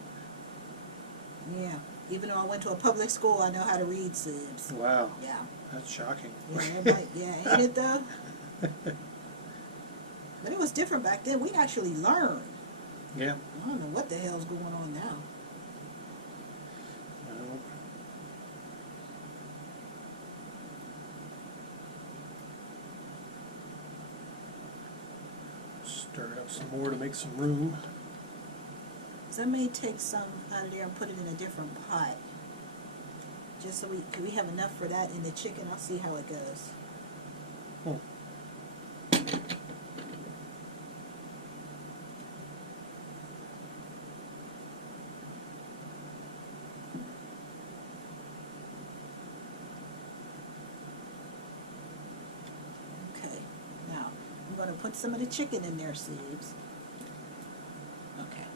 Yeah. Even though I went to a public school, I know how to read, Sibs. Wow. Yeah. That's shocking. Yeah, ain't it though? But it was different back then. We actually learned. Yeah. I don't know what the hell's going on now. Well, stir it up some more to make some room. So I may take some out of there and put it in a different pot. just so we have enough for that in the chicken. I'll see how it goes. Hmm. Okay, now I'm going to put some of the chicken in there, Sibs. Okay.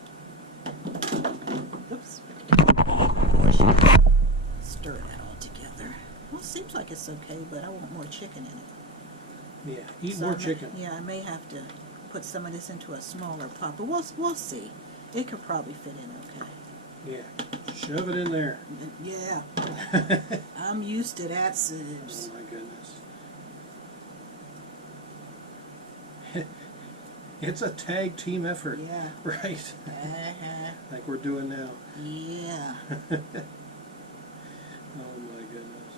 Oops. Stir that all together. Well, it seems like it's okay, but I want more chicken in it. Yeah, eat So more I may- chicken. Yeah, I may have to put some of this into a smaller pot, but we'll see. It could probably fit in okay. Yeah, shove it in there. Yeah, I'm used to that, Oh Sibs. my goodness. It's a tag team effort. Yeah. Right? Uh-huh. Like we're doing now. Yeah. Oh my goodness.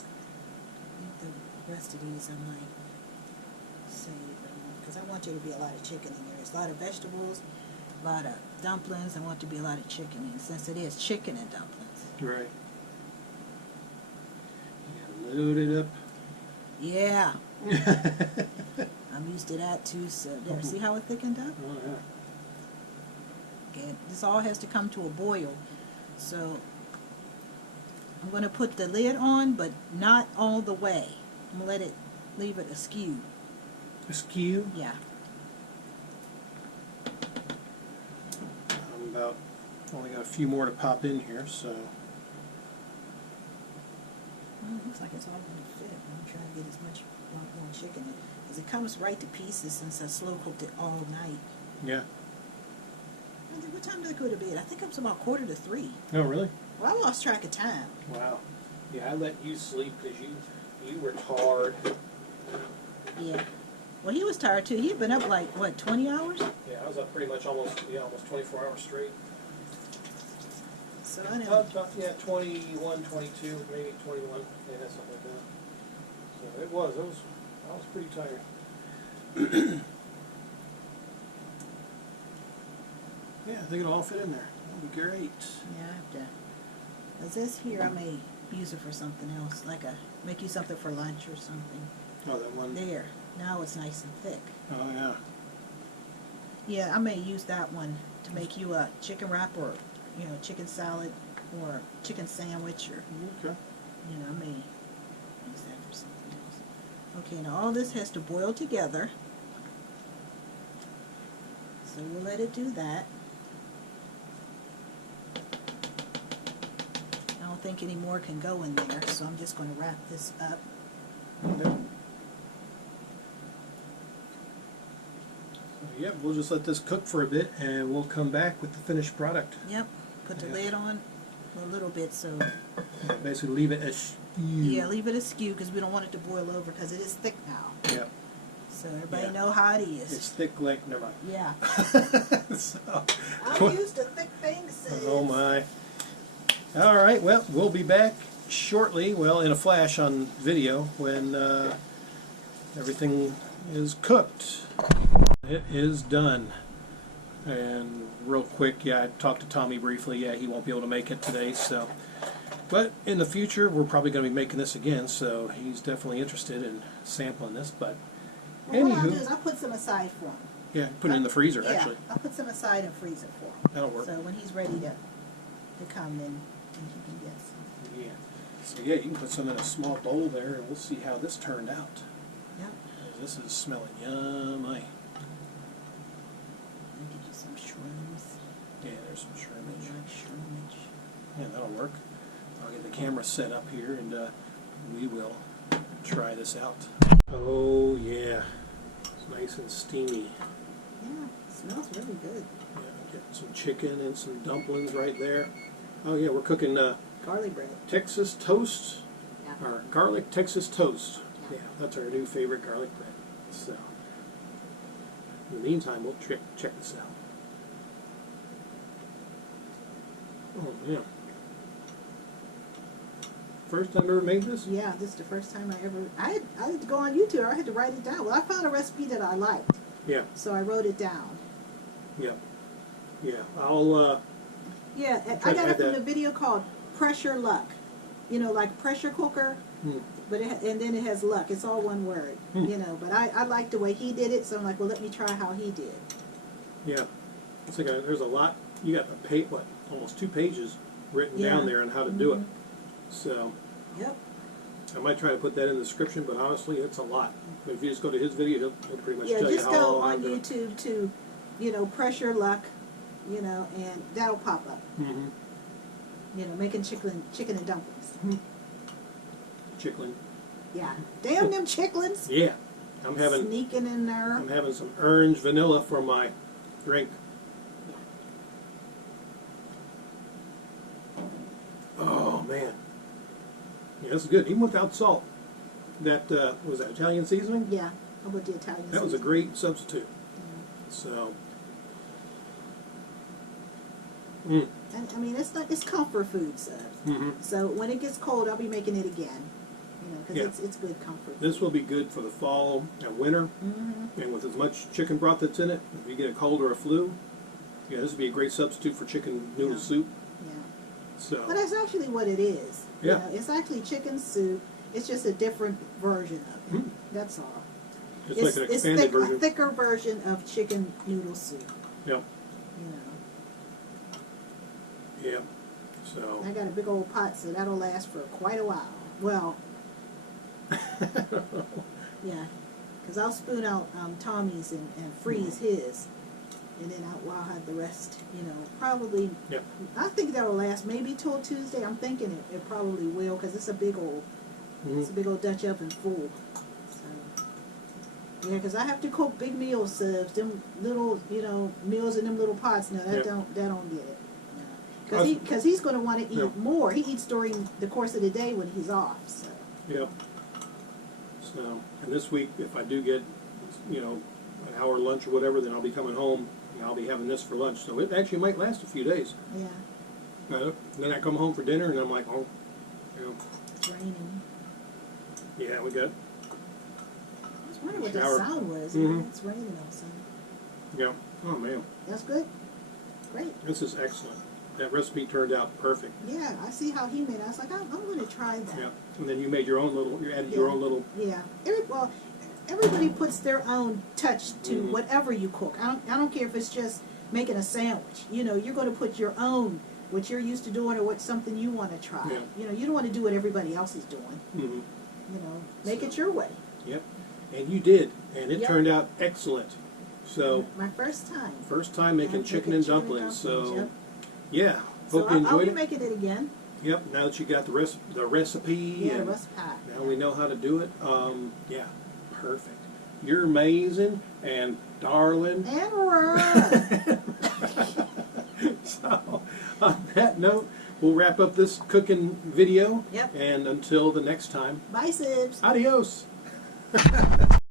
I think the rest of these I might save because I want you to be a lot of chicken in there. There's a lot of vegetables, a lot of dumplings. I want to be a lot of chicken in since it is chicken and dumplings. Right. Yeah, load it up. Yeah. I'm used to that too. So there, see how it thickened up? Oh yeah. Okay, this all has to come to a boil. So I'm going to put the lid on, but not all the way. I'm going to leave it askew. Askew. Yeah. I'm about only got a few more to pop in here, so Well, it looks like it's all going to fit. I'm trying to get as much more chicken in. Because it comes right to pieces since I slow cooked it all night. yeah. I think, what time did I go to bed? I think it was about 2:45. Oh really? Well, I lost track of time. Wow. Yeah, I let you sleep because you were tired. Yeah. Well, he was tired too. He'd been up like, what, 20 hours? Yeah, I was up pretty much almost 24 hours straight. So I know. About, yeah, 21, 22, maybe 21. Yeah, something like that. So it was. I was pretty tired. Yeah, I think it'll all fit in there. That'll be great. Yeah, I have to. Because this here, I may use it for something else, like make you something for lunch or something. Oh, that one. There. Now it's nice and thick. Oh yeah. Yeah, I may use that one to make you a chicken wrap or, chicken salad or chicken sandwich or, Okay. I may use that for something else. Okay, now all this has to boil together. So we'll let it do that. I don't think any more can go in there, so I'm just going to wrap this up. Okay. Yep, we'll just let this cook for a bit and we'll come back with the finished product. Yep, put the Yeah. lid on a little bit so, Basically leave it as yeah, leave it askew because we don't want it to boil over because it is thick now. Yep. So everybody Yeah. know how it is. It's thick like, never mind. Yeah. So, I'm used to thick things, sis. oh my. All right, well, we'll be back shortly, well, in a flash on video when everything is cooked. It is done. And real quick, yeah, I talked to Tommy briefly. Yeah, he won't be able to make it today, so. But in the future, we're probably going to be making this again, so he's definitely interested in sampling this. But Well, what I'll do anywho, is I'll put some aside for him. yeah, put it in the freezer, Yeah, actually. I'll put some aside and freeze it for him. That'll work. So when he's ready to come in, and he can get some. Yeah. So yeah, you can put some in a small bowl there, and we'll see how this turned out. Yep. This is smelling yummy. I'll get you some shrooms. Yeah, there's some I shrimpage. like shroomage. Yeah, that'll work. I'll get the camera set up here, and we will try this out. Oh yeah, it's nice and steamy. Yeah, it smells really good. Yeah, getting some chicken and some dumplings right there. Oh yeah, we're cooking Garlic bread. Texas toast, Yeah. or garlic Texas toast. Yeah. Yeah, that's our new favorite garlic bread. So, in the meantime, we'll check this out. Oh man. first time I ever made this? Yeah, this is the first time I had to go on YouTube. I had to write it down. Well, I found a recipe that I liked, Yeah, so I wrote it down. yeah, yeah. I'll, Yeah, Try I to got add it from that. the video called Pressure Luck. You know, like pressure cooker, but and then it has luck. It's all one word, you know. But I like the way he did it, so I'm like, well, let me try how he did. yeah. It's like there's a lot. You got almost 2 pages written down there on how to do it. So Yep. I might try to put that in the description, but honestly, it's a lot. But if you just go to his video, he'll pretty much Yeah, tell you just how go all on to. YouTube to, you know, Pressure Luck, you know, and that'll pop up. Mm-hmm. You know, making chicken and dumplings. Chickling. Yeah. Damn them chicklins. Yeah, I'm having Sneaking in there. I'm having some orange vanilla for my drink. Oh man, yeah, this is good. Even without salt. That was that Italian seasoning. Yeah. How about the Italian That was a seasoning? great substitute. So. And I mean, it's comfort food stuff. Mm-hmm. So when it gets cold, I'll be making it again. You know, because Yeah. it's good comfort. This will be good for the fall and winter, Mm-hmm. and with as much chicken broth that's in it, if you get a cold or a flu, yeah, this would be a great substitute for chicken noodle Yeah. soup. Yeah. So. But that's actually what it is. Yeah. You know, it's actually chicken soup. It's just a different version of it. Mm. That's all. It's like an expanded version. A thicker version of chicken noodle soup. Yep. You know. Yeah. So. I got a big old pot, so that'll last for quite a while. Well, yeah, because I'll spoon out Tommy's and freeze his, and then I'll have the rest. You know, probably. Yep. I think that'll last maybe till Tuesday. I'm thinking it probably will, because it's a big old. Mhm. It's a big old Dutch oven full. So, yeah, because I have to cook big meals, them little, you know, meals in them little pots. No, that Yep. don't get it. Us- Because he's going to want to eat Yeah. more. He eats during the course of the day when he's off. So Yep. So, and this week, if I do get, you know, an hour lunch or whatever, then I'll be coming home and I'll be having this for lunch. So it actually might last a few days. yeah, And then I come home for dinner and I'm like, oh, you know, it's raining. yeah, we got, I was wondering what that Shower. sound was. Mhm. It's raining outside. yeah. Oh man, That's good. Great. this is excellent. That recipe turned out perfect. Yeah, I see how he made it. I was like, I'm going to try that. Yeah. And then you made your own little, you added your Yeah. own little, Yeah. Everybody puts their own touch to Mhm. whatever you cook. I don't care if it's just making a sandwich. You know, you're going to put your own, what you're used to doing or what something you want to try. Yeah. You know, you don't want to do what everybody else is doing. mm-hmm. You know, make it your way. Yep. And you did. And it Yep. turned out excellent. So, My first time. first time making Yeah, chicken and dumplings. So, yep. yeah. So Hope you I'll enjoyed be it. making it again. Yep, now that you got the recipe Yeah, and recipe. now we know how to do it, yeah, perfect. You're amazing and darling. And run. So, on that note, we'll wrap up this cooking video. Yep. And until the next time, Bye, Sibs. adios.